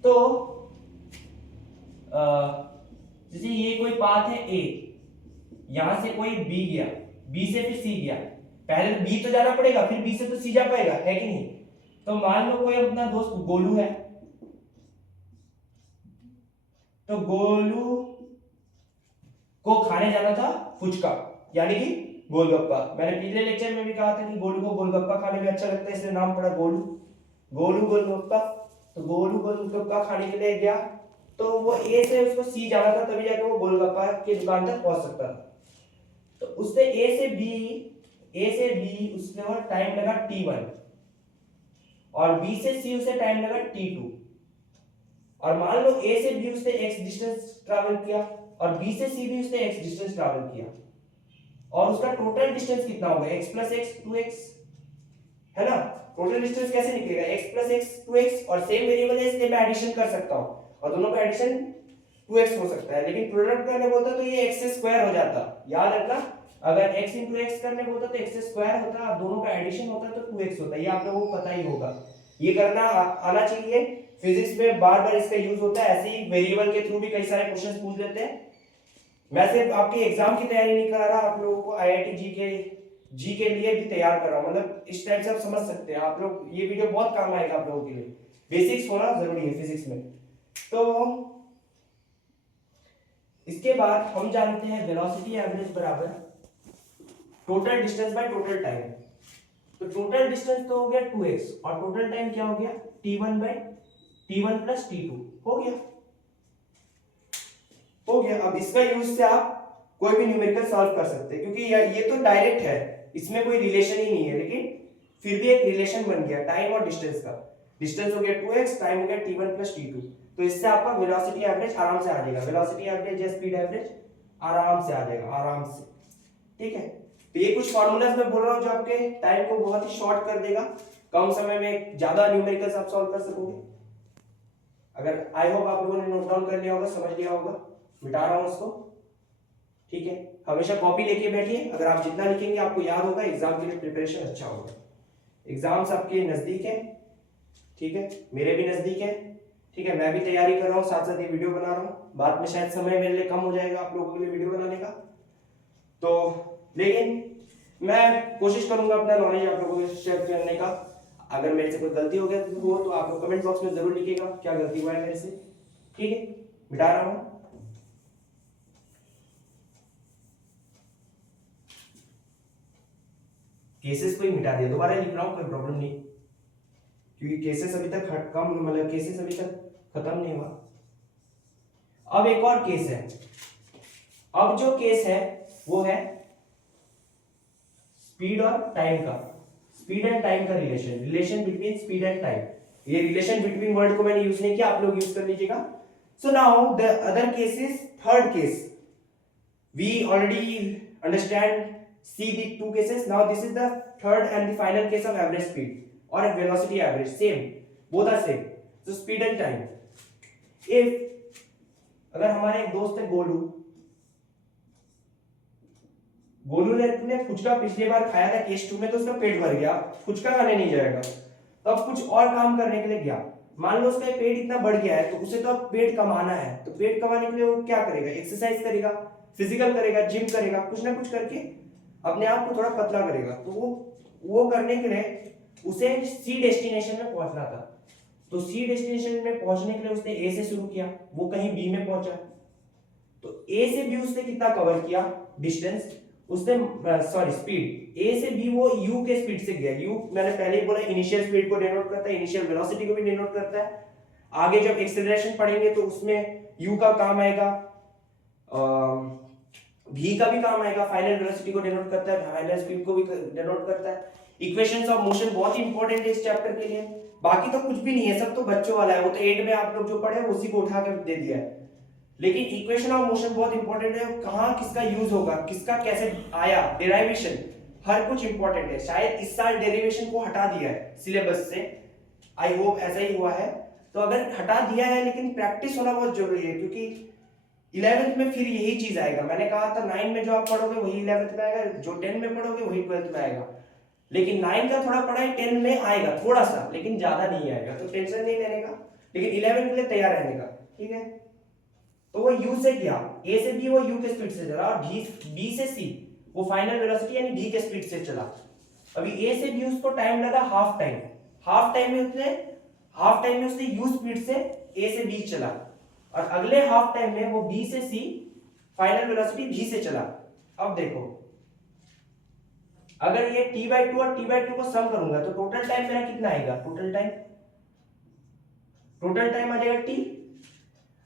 तो जैसे ये कोई पाथ है ए, यहां से कोई बी गया, बी से फिर सी गया, पहले तो बी तो जाना पड़ेगा, फिर बी से तो सी जा पाएगा, है कि नहीं। तो मान लो कोई अपना दोस्त गोलू है, तो गोलू को खाने जाना था फुचका, यानी कि गोलगप्पा। मैंने पिछले लेक्चर में भी कहा था कि गोलू को गोलगप्पा खाने में अच्छा लगता है, इसलिए नाम पड़ा गोलू, गोलू गोलगप्पा। तो गोलू गोलगप्पा खाने के लिए गया, तो वो ए से उसको सी जाना था, तभी जाके वो गोलगप्पा की दुकान तक पहुंच सकता था। तो उससे ए से बी उसने टाइम लगा t1, और बी से सी उसे टाइम लगा t2। और मान लो ए से बी उसने x डिस्टेंस ट्रैवल किया, और बी से सी भी उसने x डिस्टेंस ट्रैवल किया, और उसका टोटल डिस्टेंस कितना होगा, x + x 2x, है ना। टोटल डिस्टेंस कैसे निकलेगा, x + x 2x, और सेम वेरिएबल है इसलिए मैं एडिशन कर सकता हूं, और दोनों का एडिशन 2x हो सकता है। लेकिन प्रोडक्ट करने बोलता तो ये x² हो जाता, याद रखना। अगर x × x करने बोलता तो x² होता, और दोनों का एडिशन होता तो 2x होता। ये आप लोगों को पता ही होगा, ये करना आना चाहिए। फिजिक्स में बार बार इसका यूज होता है, ऐसे ही वेरिएबल के थ्रू भी कई सारे क्वेश्चंस पूछ लेते हैं। मैं सिर्फ आपके एग्जाम की तैयारी नहीं करा रहा, आप लोगों को IIT जी के लिए भी तैयार कर रहा हूं। मतलब इस टाइप से आप समझ सकते हैं, आप लोग ये वीडियो बहुत काम आएगा आप लोगों के लिए। बेसिक्स होना जरूरी है फिजिक्स में। तो इसके बाद हम जानते हैं वेलोसिटी एवरेज बराबर total distance by total time. तो टोटल डिस्टेंस तो हो गया 2x, और टोटल टाइम क्या हो गया, t1 + t2 हो गया। अब इसका यूज से आप कोई भी न्यूमेरिकल सॉल्व कर सकते हैं, क्योंकि ये तो डायरेक्ट है, इसमें कोई रिलेशन ही नहीं है, लेकिन फिर भी एक रिलेशन बन गया टाइम और डिस्टेंस का। डिस्टेंस हो गया 2x, टाइम हो गया t1 + t2। तो इससे आपका वेलोसिटी एवरेज आराम से आ जाएगा, वेलोसिटी एवरेज या स्पीड एवरेज आराम से आ जाएगा, आराम से, ठीक है। तो ये कुछ फार्मूलाज मैं बोल रहा हूँ जो आपके टाइम को बहुत ही शॉर्ट कर देगा, कम समय में ज्यादा न्यूमेरिकल्स आप सॉल्व कर सकोगे। अगर आई होप आप लोगों ने नोट डाउन कर लिया होगा, समझ लिया होगा। मिटा रहा हूं उसको, ठीक है। हमेशा कॉपी लेके बैठिए, अगर आप जितना लिखेंगे आपको याद होगा, एग्जाम के लिए प्रिपरेशन अच्छा होगा। एग्जाम्स आपके नजदीक है, ठीक है, मेरे भी नजदीक है, ठीक है। मैं भी तैयारी कर रहा हूँ, साथ साथ ये वीडियो बना रहा हूँ। बाद में शायद समय मेरे लिए कम हो जाएगा आप लोगों के लिए वीडियो बनाने का, तो लेकिन मैं कोशिश करूंगा अपना नॉलेज आप लोगों के शेयर करने का। अगर मेरे से कोई गलती हो गया तो आप लोग कमेंट बॉक्स में जरूर लिखिएगा क्या गलती हुआ है मेरे से, ठीक है। मिटा रहा हूं। केसेस को ही मिटा दिया, दोबारा लिख रहा हूं, कोई प्रॉब्लम नहीं, क्योंकि केसेस अभी तक केसेस अभी तक खत्म नहीं हुआ। अब एक और केस है। अब जो केस है वो है स्पीड और टाइम का। स्पीड एंड टाइम का relation, relation between speed and time. ये रिलेशन बिटवीन वर्ड को मैंने यूज नहीं किया, आप लोग यूज कर लीजिएगा। So now the other case is third case. We already understand see the two cases. Now this is the third and the final case of average speed or a velocity average. Same, both are same. So speed and time. If अगर हमारे एक दोस्त है गोलू, गोलू ने फुचका पिछली बार खाया था case 2 में, तो उसका पेट भर गया, फुचका खाने नहीं जाएगा, तो अब कुछ और काम करने के लिए गया। मान लो उसका पेट इतना बढ़ गया है, तो उसे तो अब पेट कमाना है, तो पेट कमाने के लिए वो क्या करेगा? एक्सरसाइज करेगा, फिजिकल करेगा, जिम करेगा, कुछ ना कुछ करके अपने आप को थोड़ा पतला करेगा। तो वो करने के लिए उसे सी डेस्टिनेशन में पहुंचना था। तो सी डेस्टिनेशन में पहुंचने के लिए उसने ए से शुरू किया, वो कहीं बी में पहुंचा। तो ए से बी उसने कितना कवर किया डिस्टेंस, उसने सॉरी स्पीड, ए से बी वो यू के स्पीड से गया। यू मैंने पहले ही बोला इनिशियल स्पीड को डिनोट करता है, इनिशियल वेलोसिटी को भी डिनोट करता है। आगे जब एक्सेलरेशन पढ़ेंगे तो उसमें यू का काम आएगा, v का भी काम आएगा, फाइनल वेलोसिटी को डिनोट करता है, फाइनल स्पीड को भी डिनोट करता है। इक्वेशंस ऑफ मोशन बहुत ही इंपॉर्टेंट है इस चैप्टर के लिए। बाकी तो कुछ भी नहीं है, सब तो बच्चों वाला है, वो तो 8 में आप लोग जो पढ़े उसी को उठा कर दे दिया है। लेकिन इक्वेशन ऑफ मोशन बहुत इंपॉर्टेंट है, कहां किसका यूज होगा, किसका कैसे आया, डेरिवेशन, हर कुछ इंपॉर्टेंट है। शायद इस साल डेरिवेशन को हटा दिया है सिलेबस से, आई होप ऐसा ही हुआ है। तो अगर हटा दिया है, लेकिन प्रैक्टिस होना बहुत जरूरी है, क्योंकि 11th में फिर यही चीज आएगा। मैंने कहा था 9 में जो आप पढ़ोगे वही 11th में आएगा, जो 10 में पढ़ोगे वही 12th में आएगा। लेकिन 9 का थोड़ा पढ़ाई 10 में आएगा थोड़ा सा, लेकिन ज्यादा नहीं आएगा, तो टेंशन नहीं लेने का, लेकिन 11 के लिए तैयार रहने का, ठीक है। तो वो यू से किया, ए से बी वो यू के स्पीड से चला, और बी से सी वो फाइनल वेलोसिटी यानी वी के स्पीड से चला। अभी ए से बी उसको टाइम लगा हाफ टाइम, हाफ टाइम में उसने यू स्पीड से ए से बी चला, और अगले हाफ टाइम में वो बी से सी फाइनल वेलोसिटी वी से चला। अब देखो, अगर ये t/2 और t/2 को सम करूंगा तो टोटल टाइम मेरा कितना आएगा? टोटल टाइम आ जाएगा t।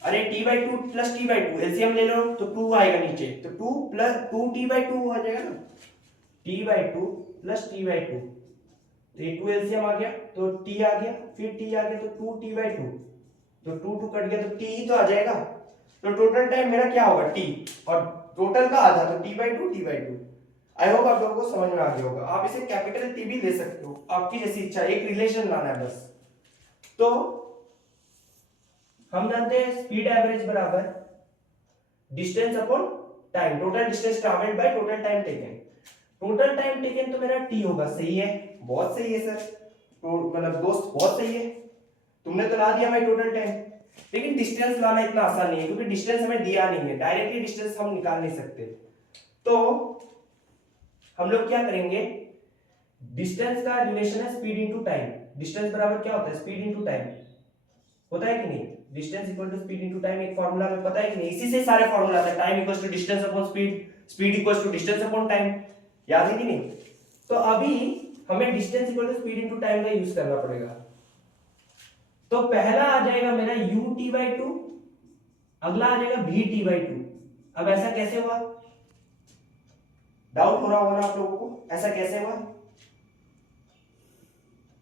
अरे t/2 प्लस t/2 एलसीएम ले लो तो 2 आएगा नीचे, तो 2 प्लस 2t/2 आ जाएगा ना, t/2 प्लस t/2, तो ये 2 एलसीएम आ गया तो t आ गया, फिर t आ गया तो 2t/2, तो 2 कट गया तो t ही तो आ जाएगा। तो टोटल टाइम मेरा क्या होगा? t, और टोटल का आधा तो t/2। आई होप आप लोगों को समझ में आ गया होगा। आप इसे कैपिटल T भी ले सकते हो, आपकी जैसी इच्छा, एक रिलेशन लाना है बस। तो हम जानते हैं स्पीड एवरेज बराबर distance upon time, total distance travelled bye total time taken. Total time taken तो मेरा t होगा। सही है, बहुत सही है सर, तो मतलब दोस्त बहुत सही है, तुमने तो ला दिया भाई टोटल टाइम। लेकिन डिस्टेंस लाना इतना आसान नहीं है, क्योंकि डिस्टेंस हमें दिया नहीं है, डायरेक्टली डिस्टेंस हम निकाल नहीं सकते। तो हम लोग क्या करेंगे, डिस्टेंस का रिलेशन है स्पीड इनटू टाइम। डिस्टेंस बराबर क्या होता है? स्पीड इनटू टाइम होता है कि नहीं? Distance equal to speed into time एक फार्मूला में पता है कि नहीं? इसी से सारे फार्मूला था, time equals to distance upon speed, speed equals to distance upon time, याद है कि नहीं? तो अभी हमें distance equal to speed into time का यूज करना पड़ेगा। तो पहला आ जाएगा मेरा ut/2, अगला आ जाएगा vt/2। अब ऐसा कैसे हुआ? डाउट हो रहा होगा ना आप लोगों को, ऐसा कैसे हुआ?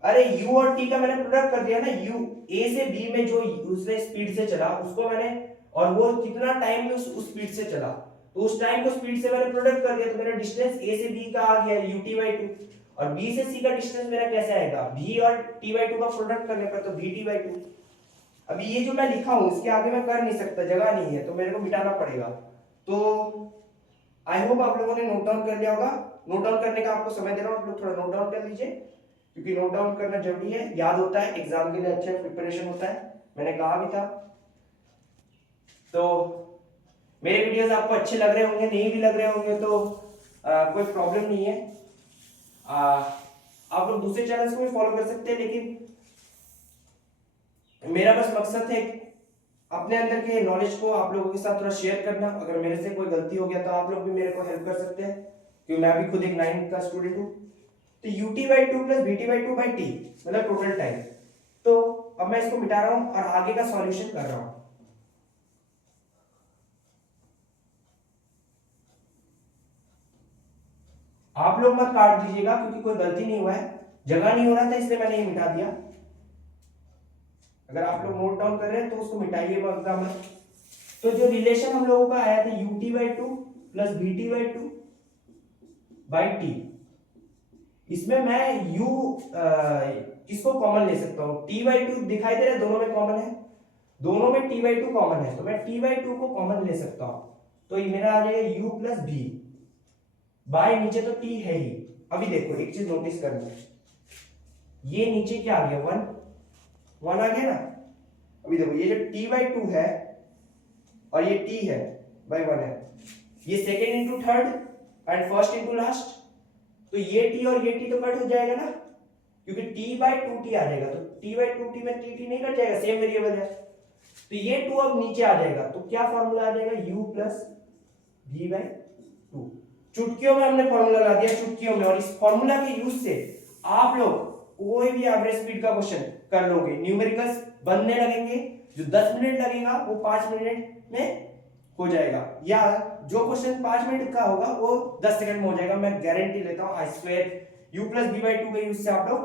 अरे u और t का मैंने प्रोडक्ट कर दिया ना, u a से b में जो उसने स्पीड से चला उसको मैंने, और वो कितना टाइम में उस स्पीड से चला, तो उस टाइम को स्पीड से मैंने प्रोडक्ट कर दिया, तो मेरा डिस्टेंस a से b का आ गया ut/2, और b से c का डिस्टेंस मेरा कैसे आएगा? v और t/2 का प्रोडक्ट करने पर, तो vt/2। अभी ये जो मैं लिखा हूं इसके आगे मैं कर नहीं सकता, जगह नहीं है, तो मेरे को मिटाना पड़ेगा। तो आई होप आप लोगों ने नोट डाउन कर लिया होगा। नोट डाउन करने का आपको समय दे रहा हूं, आप लोग थोड़ा नोट डाउन कर लीजिए, क्योंकि नोट डाउन करना जरूरी है, याद होता है, एग्जाम के लिए अच्छा प्रिपरेशन होता है, मैंने कहा भी था। तो मेरे वीडियोस आपको अच्छे लग रहे होंगे, नहीं भी लग रहे होंगे तो कोई प्रॉब्लम नहीं है, आप लोग दूसरे चैनल्स को भी फॉलो कर सकते हैं, लेकिन मेरा बस मकसद है अपने अंदर के नॉलेज को आप लोगों के साथ थोड़ा शेयर करना। अगर मेरे से कोई गलती हो गया तो आप लोग भी मेरे को हेल्प कर सकते हैं, क्योंकि मैं भी खुद एक 9 का स्टूडेंट हूं। तो ut/2 प्लस vt/2/t मतलब टोटल टाइम। तो अब मैं इसको मिटा रहा हूं और आगे का सॉल्यूशन कर रहा हूं। आप लोग मत काट दीजिएगा, क्योंकि कोई गलती नहीं हुआ है, जगह नहीं हो रहा था इसलिए मैंने ये मिटा दिया। अगर आप लोग नोट डाउन कर रहे हैं तो उसको मिटाइए एग्जाम में। तो जो रिलेशन हम लोगों का आया था ut/2 plus vt/2 by T, इसमें मैं u इसको कॉमन ले सकता हूं। t/2 दिखाई दे रहा है, दोनों में कॉमन है, दोनों में t/2 कॉमन है, तो मैं t/2 को कॉमन ले सकता हूं। तो ये मेरा आ जाएगा u प्लस v बाय नीचे तो t है ही। अभी देखो एक चीज नोटिस करना, ये नीचे क्या आ गया 1 आ गया ना। अभी देखो ये जो t/2 है और ये t है बाय 1 है, ये second into third and first into last, तो ये t और ये t तो कट हो जाएगा ना, क्योंकि t/2t आ जाएगा, तो t/2t में t नहीं कट जाएगा, सेम वेरिएबल है। तो ये 2 अब नीचे आ जाएगा, तो क्या फॉर्मूला आ जाएगा u प्लस v/2। चुटकियों में हमने फॉर्मूला ला दिया, चुटकियों में, और इस फॉर्मूला के यूज से आप लोग कोई भी एवरेज स्पीड का क्वेश्चन कर लोगे। न्यूमेरिकल्स बनने लगेंगे, जो 10 मिनट लगेगा वो 5 मिनट में हो जाएगा, या जो क्वेश्चन 5 मिनट का होगा वो 10 सेकंड में हो जाएगा, मैं गारंटी लेता हूं। आई स्क्वायर u प्लस v/2 के यूज से आप लोग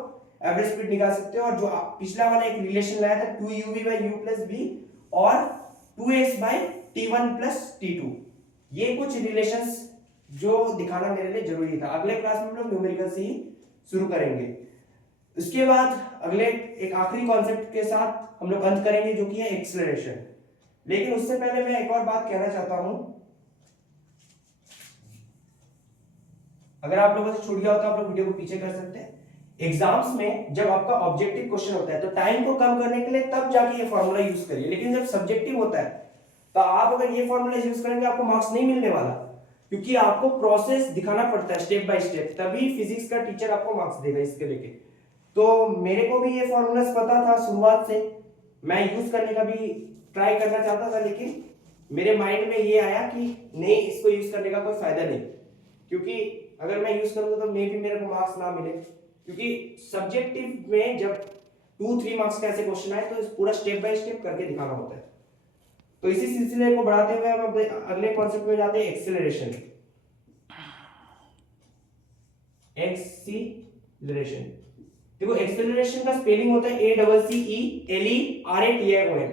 एवरेज स्पीड निकाल सकते हो। और जो पिछला वाला एक रिलेशन लाया था 2uv/u प्लस v और 2x/t1 प्लस t2, ये कुछ रिलेशंस जो दिखाना मेरे लिए जरूरी था। अगले क्लास में हम लोग न्यूमेरिकल से ही शुरू करेंगे। उसके बाद अगले एक आखिरी कॉन्सेप्ट के साथ हम लोग अंत करेंगे, जो कि है एक्सेलरेशन। लेकिन उससे पहले मैं एक और बात कहना चाहता हूं, अगर आप लोगों से छूट गया हो तो आप लोग वीडियो को पीछे कर सकते हैं। एग्जाम्स में जब आपका ऑब्जेक्टिव क्वेश्चन होता है तो टाइम को कम करने के लिए तब जाके ये फॉर्मूला यूज करिए, लेकिन जब सब्जेक्टिव होता है तो आप अगर ये फॉर्मूला यूज करेंगे आपको मार्क्स नहीं मिलने वाला, क्योंकि आपको प्रोसेस दिखाना पड़ता है स्टेप बाय स्टेप, तभी फिजिक्स का टीचर आपको मार्क्स देगा इसके लेके। तो मेरे को भी ये फॉर्मूलास पता था शुरुआत से, मैं यूज करने का भी ट्राई करना चाहता था, लेकिन मेरे माइंड में ये आया कि नहीं, इसको यूज करने का कोई फायदा नहीं, क्योंकि अगर मैं यूज करूंगा तो मे भी मेरे को मार्क्स ना मिले, क्योंकि सब्जेक्टिव में जब 2-3 मार्क्स का ऐसे क्वेश्चन आए तो पूरा स्टेप बाय स्टेप करके दिखाना होता है। तो इसी सिलसिले को बढ़ाते हुए हम अगले कॉन्सेप्ट में जाते हैं, एक्सेलरेशन। एक्सीलरेशन, देखो एक्सेलरेशन का स्पेलिंग होता है ACCELERATION,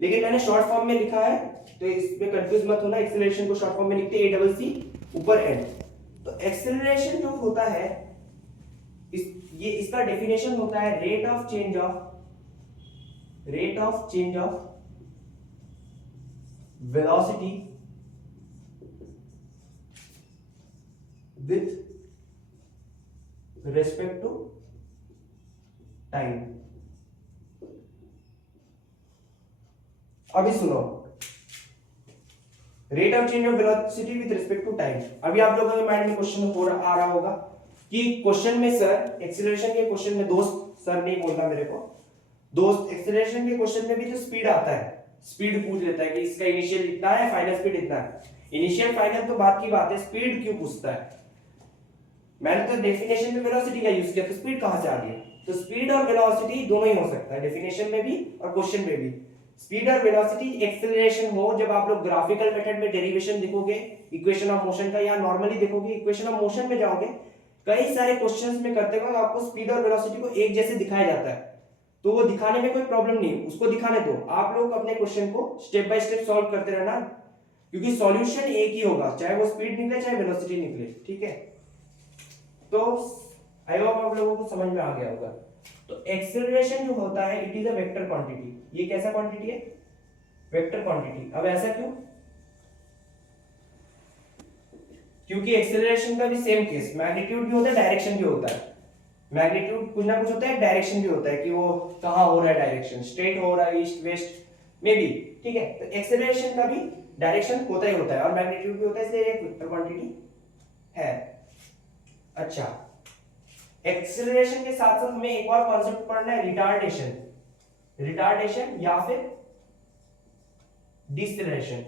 लेकिन मैंने शॉर्ट फॉर्म में लिखा है तो इसमें कंफ्यूज मत होना। एक्सेलरेशन को शॉर्ट फॉर्म में लिखते हैं ACC ऊपर एन। तो एक्सेलरेशन जो होता है ये इसका डेफिनेशन होता है rate of change of velocity with respect to time। अभी सुनो, rate of change of velocity with respect to time. अभी आप लोगों के माइंड में क्वेश्चन आ रहा होगा कि क्वेश्चन में सर, एक्सीलरेशन के क्वेश्चन में, दोस्त सर नहीं बोलना मेरे को, दोस्त एक्सीलरेशन के क्वेश्चन में भी तो स्पीड आता है, स्पीड पूछ लेता है कि इसका इनिशियल इतना है, फाइनल स्पीड इतना है। इनिशियल फाइनल तो बात की बात है, स्पीड क्यों पूछता है? मैंने तो डेफिनेशन में वेलोसिटी का यूज किया, तो स्पीड कहां से आ गई? तो स्पीड और वेलोसिटी दोनों ही हो सकता है, डेफिनेशन में भी और क्वेश्चन में भी। स्पीड और वेलोसिटी एक्सेलरेशन हो जब आप लोग ग्राफिकल मेथड में डेरिवेशन देखोगे इक्वेशन ऑफ मोशन का, या नॉर्मली देखोगे इक्वेशन ऑफ मोशन में जाओगे, कई सारे क्वेश्चंस में करते वक्त आपको स्पीड और वेलोसिटी को एक जैसे दिखाया जाता है, तो वो दिखाने में कोई प्रॉब्लम नहीं, उसको दिखाने दो। आप लोग अपने क्वेश्चन को स्टेप बाय स्टेप सॉल्व करते रहना, क्योंकि सॉल्यूशन एक ही होगा, चाहे वो स्पीड निकले चाहे वेलोसिटी निकले, ठीक है? तो आई होप आप लोगों को समझ में आ गया होगा। तो एक्सेलरेशन जो होता है it is a vector quantity. ये कैसा क्वांटिटी है? Vector quantity. अब ऐसा क्यों? क्योंकि एक्सेलरेशन का भी सेम केस, मैग्नीट्यूड भी होता है, डायरेक्शन भी होता है। मैग्नीट्यूड कुछ ना कुछ होता है, डायरेक्शन भी होता है कि वो कहां हो रहा है, डायरेक्शन स्ट्रेट हो रहा है, ईस्ट वेस्ट में भी, ठीक है? तो एक्सेलरेशन का भी डायरेक्शन होता ही होता है और मैग्नीट्यूड भी होता है, इसलिए एक वेक्टर क्वांटिटी है। अच्छा, एक्सेलरेशन के साथ साथ हमें एक और कॉन्सेप्ट पढ़ना है, रिटार्डेशन या फिर डिसेलरेशन।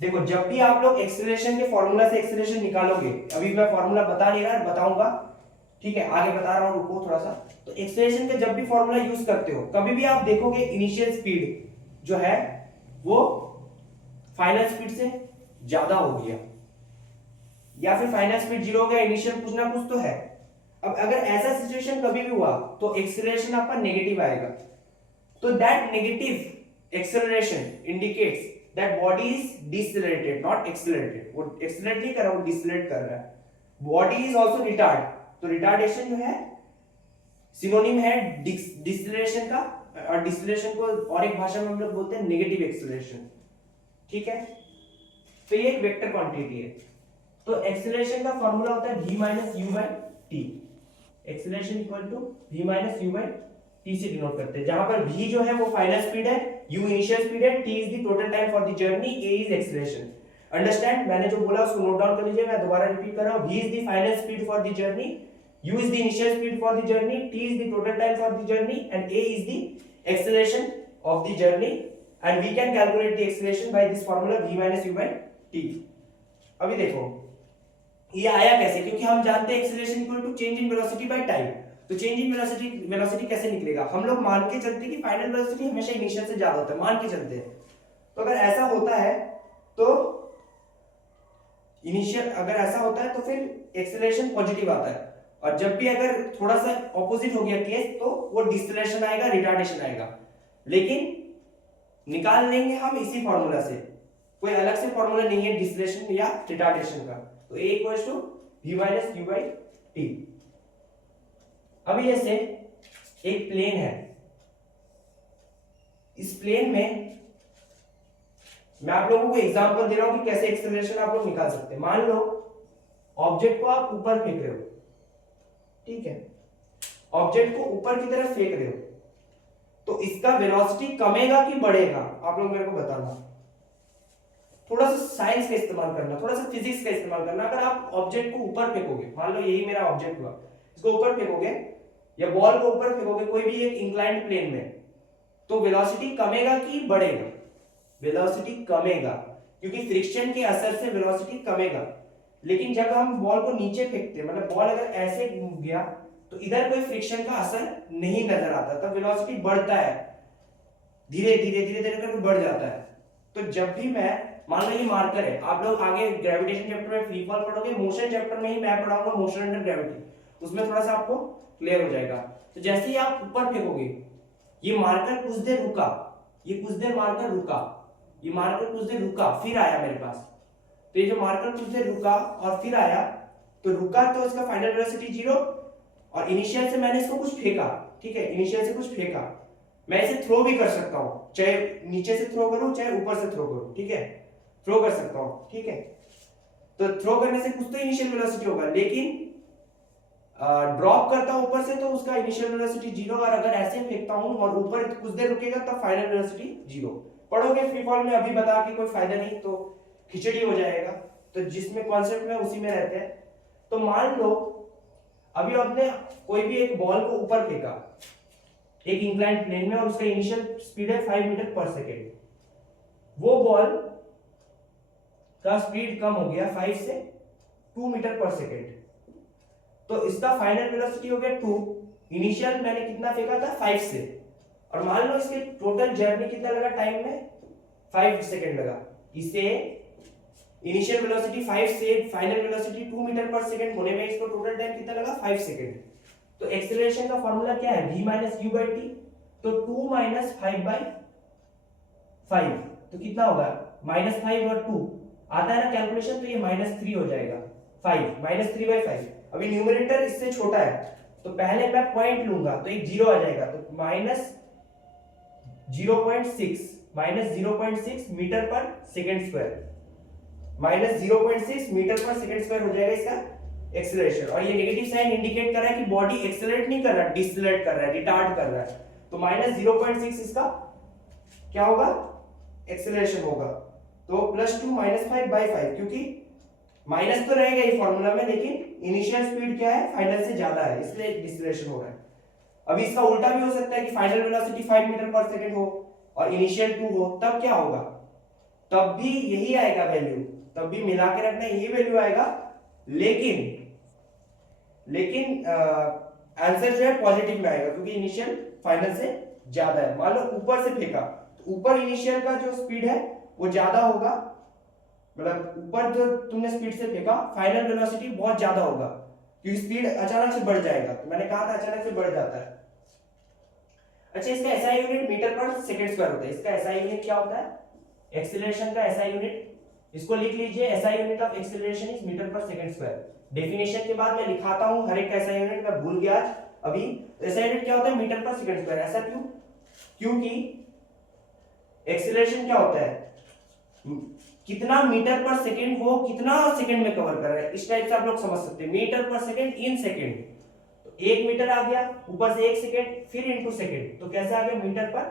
देखो जब भी आप लोग एक्सेलरेशन के फॉर्मूला से एक्सेलरेशन निकालोगे, अभी मैं फॉर्मूला बता नहीं रहा, बताऊंगा, ठीक है? आगे बता रहा हूं, रुको थोड़ा सा। तो एक्सेलरेशन के जब भी फॉर्मूला यूज करते हो, कभी भी आप देखोगे इनिशियल स्पीड जो है वो फाइनल स्पीड से ज्यादा हो गया, या फिर फाइनल स्पीड जीरो हो गया, इनिशियल कुछ ना कुछ तो है। अब अगर ऐसा सिचुएशन कभी भी हुआ तो एक्सेलरेशन आपका नेगेटिव आएगा। तो that negative acceleration indicates that body is decelerated not accelerated. वो एक्सेलरेट नहीं कर रहा, वो डिसेलरेट कर रहा है। बॉडी इज आल्सो रिटार्ड, तो रिटार्डेशन जो है सिनोनिम है डिसेलरेशन का, और डिसेलरेशन को और एक भाषा में हम लोग बोलते हैं नेगेटिव एक्सेलरेशन। ठीक है, तो ये एक वेक्टर क्वांटिटी है। तो एक्सेलरेशन का फॉर्मूला होता है v minus u by t. Acceleration equal to v minus u by t से डिनोट करते हैं, जहां पर v जो है वो फाइनल स्पीड है, u इनिशियल स्पीड है, t is the total time for the journey, a is acceleration. Understand, मैंने जो बोला उसको नोट डाउन कर लीजिए, मैं दोबारा रिपीट कर रहा हूं। v is the final speed for the journey, u is the initial speed for the journey, t is the total time for the journey, and a is the acceleration of the journey, and we can calculate the acceleration by this formula v minus u by t। अभी देखो ये आया कैसे, क्योंकि हम जानते हैं acceleration equal to change in velocity by time। तो change in velocity कैसे निकलेगा, हम लोग मान के चलते हैं कि फाइनल वेलोसिटी हमेशा इनिशियल से ज्यादा होता है, मान के चलते हैं। तो अगर ऐसा होता है तो इनिशियल, अगर ऐसा होता है तो फिर एक्सेलरेशन पॉजिटिव आता है, और जब भी अगर थोड़ा सा ऑपोजिट हो गया केस तो वो डिसेलरेशन आएगा, रिटार्डेशन आएगा। लेकिन निकाल लेंगे हम इसी फॉर्मूला से, कोई अलग से फॉर्मूला नहीं है डिसेलरेशन या रिटार्डेशन का। तो a equals to v minus u by t. अभी जैसे एक प्लेन है, इस प्लेन में मैं आप लोगों को एग्जांपल दे रहा हूं कि कैसे एक्सेलरेशन आप लोग निकाल सकते हैं। मान लो ऑब्जेक्ट को आप ऊपर फेंक रहे हो, ठीक है, ऑब्जेक्ट को ऊपर की तरफ फेंक रहे हो, तो इसका वेलोसिटी कमेगा कि बढ़ेगा, आप लोग मेरे को बताना। थोड़ा सा साइंस का इस्तेमाल करना, थोड़ा सा फिजिक्स का इस्तेमाल करना। अगर आप ऑब्जेक्ट को ऊपर फेंकोगे, मान लो यही मेरा ऑब्जेक्ट हुआ, इसको ऊपर फेंकोगे या बॉल को ऊपर फेंकोगे कोई भी एक इंक्लाइंड प्लेन में, तो वेलोसिटी कमेगा कि बढ़ेगा? वेलोसिटी कमेगा, क्योंकि फ्रिक्शन के असर से वेलोसिटी कमेगा। लेकिन जब हम बॉल को नीचे फेंकते हैं, मतलब बॉल अगर ऐसे गया तो इधर कोई फ्रिक्शन का असर नहीं नजर आता, तब वेलोसिटी बढ़ता है, धीरे धीरे धीरे धीरे करके बढ़ जाता है। तो जब भी मैं, मान लो ये मार्कर है, आप लोग आगे ग्रेविटेशन चैप्टर में फ्री फॉल पढ़ोगे, मोशन चैप्टर में ही मैं पढ़ाऊंगा मोशन अंडर ग्रेविटी, उसमें थोड़ा सा आपको क्लियर हो जाएगा। तो जैसे ही आप ऊपर फेंकोगे, ये मार्कर कुछ देर रुका, ये कुछ देर मार्कर रुका, ये मार्कर कुछ देर रुका, फिर आया मेरे पास। तो ये जो मार्कर कुछ देर रुका और फिर आया, तो रुका तो इसका फाइनल वेलोसिटी जीरो, और इनिशियल से मैंने इसको कुछ फेंका, ठीक है, इनिशियल से कुछ फेंका, मैं इसे थ्रो भी कर सकता हूं, चाहे नीचे से थ्रो करूं चाहे ऊपर से थ्रो करूं, ठीक है, थ्रो कर सकता हूं, ठीक है। तो थ्रो करने से कुछ तो इनिशियल वेलोसिटी होगा, लेकिन ड्रॉप करता हूं ऊपर से तो उसका इनिशियल वेलोसिटी जीरो, और अगर ऐसे फेंकता हूं और ऊपर कुछ देर रुकेगा तब फाइनल वेलोसिटी जीरो। पढ़ोगे फ्री फॉल में, अभी बता के कोई फायदा नहीं, तो खिचड़ी हो जाएगा। तो जिसमें कॉन्सेप्ट में उसी में रहते हैं। तो मान लो अभी आपने कोई भी एक बॉल को ऊपर फेंका एक इंक्लाइंड प्लेन में, और उसका इनिशियल स्पीड है 5 मीटर पर सेकेंड। वो बॉल का स्पीड कम हो गया 5 से 2 मीटर पर सेकेंड, तो इसका फाइनल वेलोसिटी हो गया 2। इनिशियल मैंने कितना फेंका था 5 से, और मान लो इसके टोटल जर्नी कितना लगा टाइम में 5 सेकेंड लगा। इसे इनिशियल वेलोसिटी 5 से final velocity 2 metre per second होने में इसको टोटल टाइम कितना लगा 5 सेकेंड। तो एक्सेलरेशन का फार्मूला क्या है, v minus u by T. तो 2 माइनस 5 बाई 5, तो कितना होगा -5 और 2 आता है ना कैलकुलेशन, तो ये -3 हो जाएगा। 5 -3 बाई 5। अभी न्यूमरेटर इससे छोटा है, तो पहले मैं पॉइंट लूंगा तो एक जीरो आ जाएगा, तो -0.6 metre per second square, -0.6 metre per second square हो जाएगा इसका एक्सेलरेशन। और ये नेगेटिव साइन इंडिकेट कर रहा है कि बॉडी एक्सेलरेट नहीं कर रहा, डिसेलरेट कर रहा है, रिटार्ड कर रहा है। तो -0.6 इसका क्या होगा, एक्सेलरेशन होगा। तो +2 -5 बाई 5, क्योंकि माइनस तो रहेगा ही फॉर्मूला में, लेकिन इनिशियल स्पीड क्या है फाइनल से ज्यादा है, इसलिए डिसेलरेशन हो रहा है। अभी इसका उल्टा भी हो सकता है कि final velocity 5 metre per second हो और इनिशियल 2 हो, तब क्या होगा, तब भी यही आएगा वैल्यू, तब भी मिला के रखना यही वैल्यू आएगा। लेकिन आंसर जो है पॉजिटिव में आएगा, क्योंकि इनिशियल फाइनल से ज्यादा है। मान लो ऊपर से फेंका, तो ऊपर इनिशियल का जो स्पीड है वो ज्यादा होगा, मतलब ऊपर जो तुमने स्पीड से फेंका, फाइनल वेलोसिटी बहुत ज्यादा होगा क्योंकि स्पीड अचानक से बढ़ जाएगा। तो मैंने कहा था अचानक से बढ़ जाता है। अच्छा, इसका SI unit metre per second square होता है। इसका एसआई यूनिट क्या होता है? एक्सीलरेशन का एसआई यूनिट, इसको लिख लीजिए, SI unit of acceleration is metre per second square. Definition के बाद मैं लिखाता हूं हर एक एसआई यूनिट, मैं भूल गया आज अभी। एसआई यूनिट क्या होता है? Metre per second square. ऐसा क्यों? क्योंकि एक्सीलरेशन क्या होता है? कितना मीटर पर सेकंड वो कितना सेकंड में कवर कर रहा है, इस टाइप से आप लोग समझ सकते हैं। Metre per second in second, तो 1 मीटर आ गया, ऊपर से 1 सेकंड, फिर इनटू सेकंड, तो कैसे आ गया? Metre per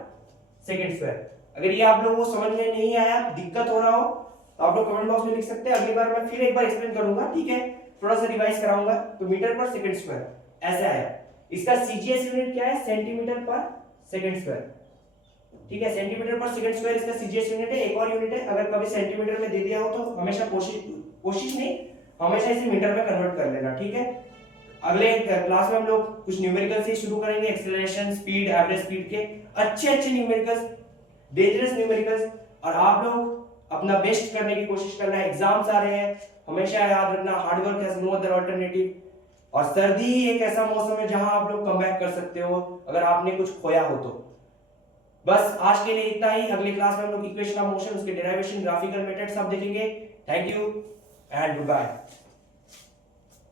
second square. अगर ये आप लोगों को समझ में नहीं आया, दिक्कत हो रहा हो, तो आप लोग कमेंट बॉक्स में लिख सकते हैं। अगली बार मैं फिर एक बार एक्सप्लेन करूंगा, ठीक है? थोड़ा सा रिवाइज कराऊंगा। तो मीटर पर सेकंड स्क्वायर ऐसे आया। इसका सीजीएस यूनिट क्या है? सेंटीमीटर पर सेकंड स्क्वायर, ठीक है? सेंटीमीटर पर सेकंड स्क्वायर इसका सीजीएस यूनिट है। एक और यूनिट है, अगर कभी सेंटीमीटर में दे दिया हो तो हमेशा कोशिश नहीं, हमेशा इसे मीटर में कन्वर्ट कर लेना, ठीक है? अगले क्लास में हम लोग कुछ न्यूमेरिकल से शुरू करेंगे, एक्सेलरेशन, स्पीड, एवरेज स्पीड के अच्छे अच्छे न्यूमेरिकल्स, डेंजरस न्यूमेरिकल्स। और आप लोग अपना बेस्ट करने की कोशिश करना है। एग्जाम्स आ रहे हैं, हमेशा याद रखना hard work has no other alternative. और सर्दी एक ऐसा मौसम है जहां आप लोग कमबैक कर सकते हो अगर आपने कुछ खोया हो तो। बस आज के लिए इतना ही। अगली क्लास में हम लोग इक्वेशन ऑफ मोशन, उसके डेरिवेशन, ग्राफिकल मेथड सब देखेंगे। Thank you and good bye.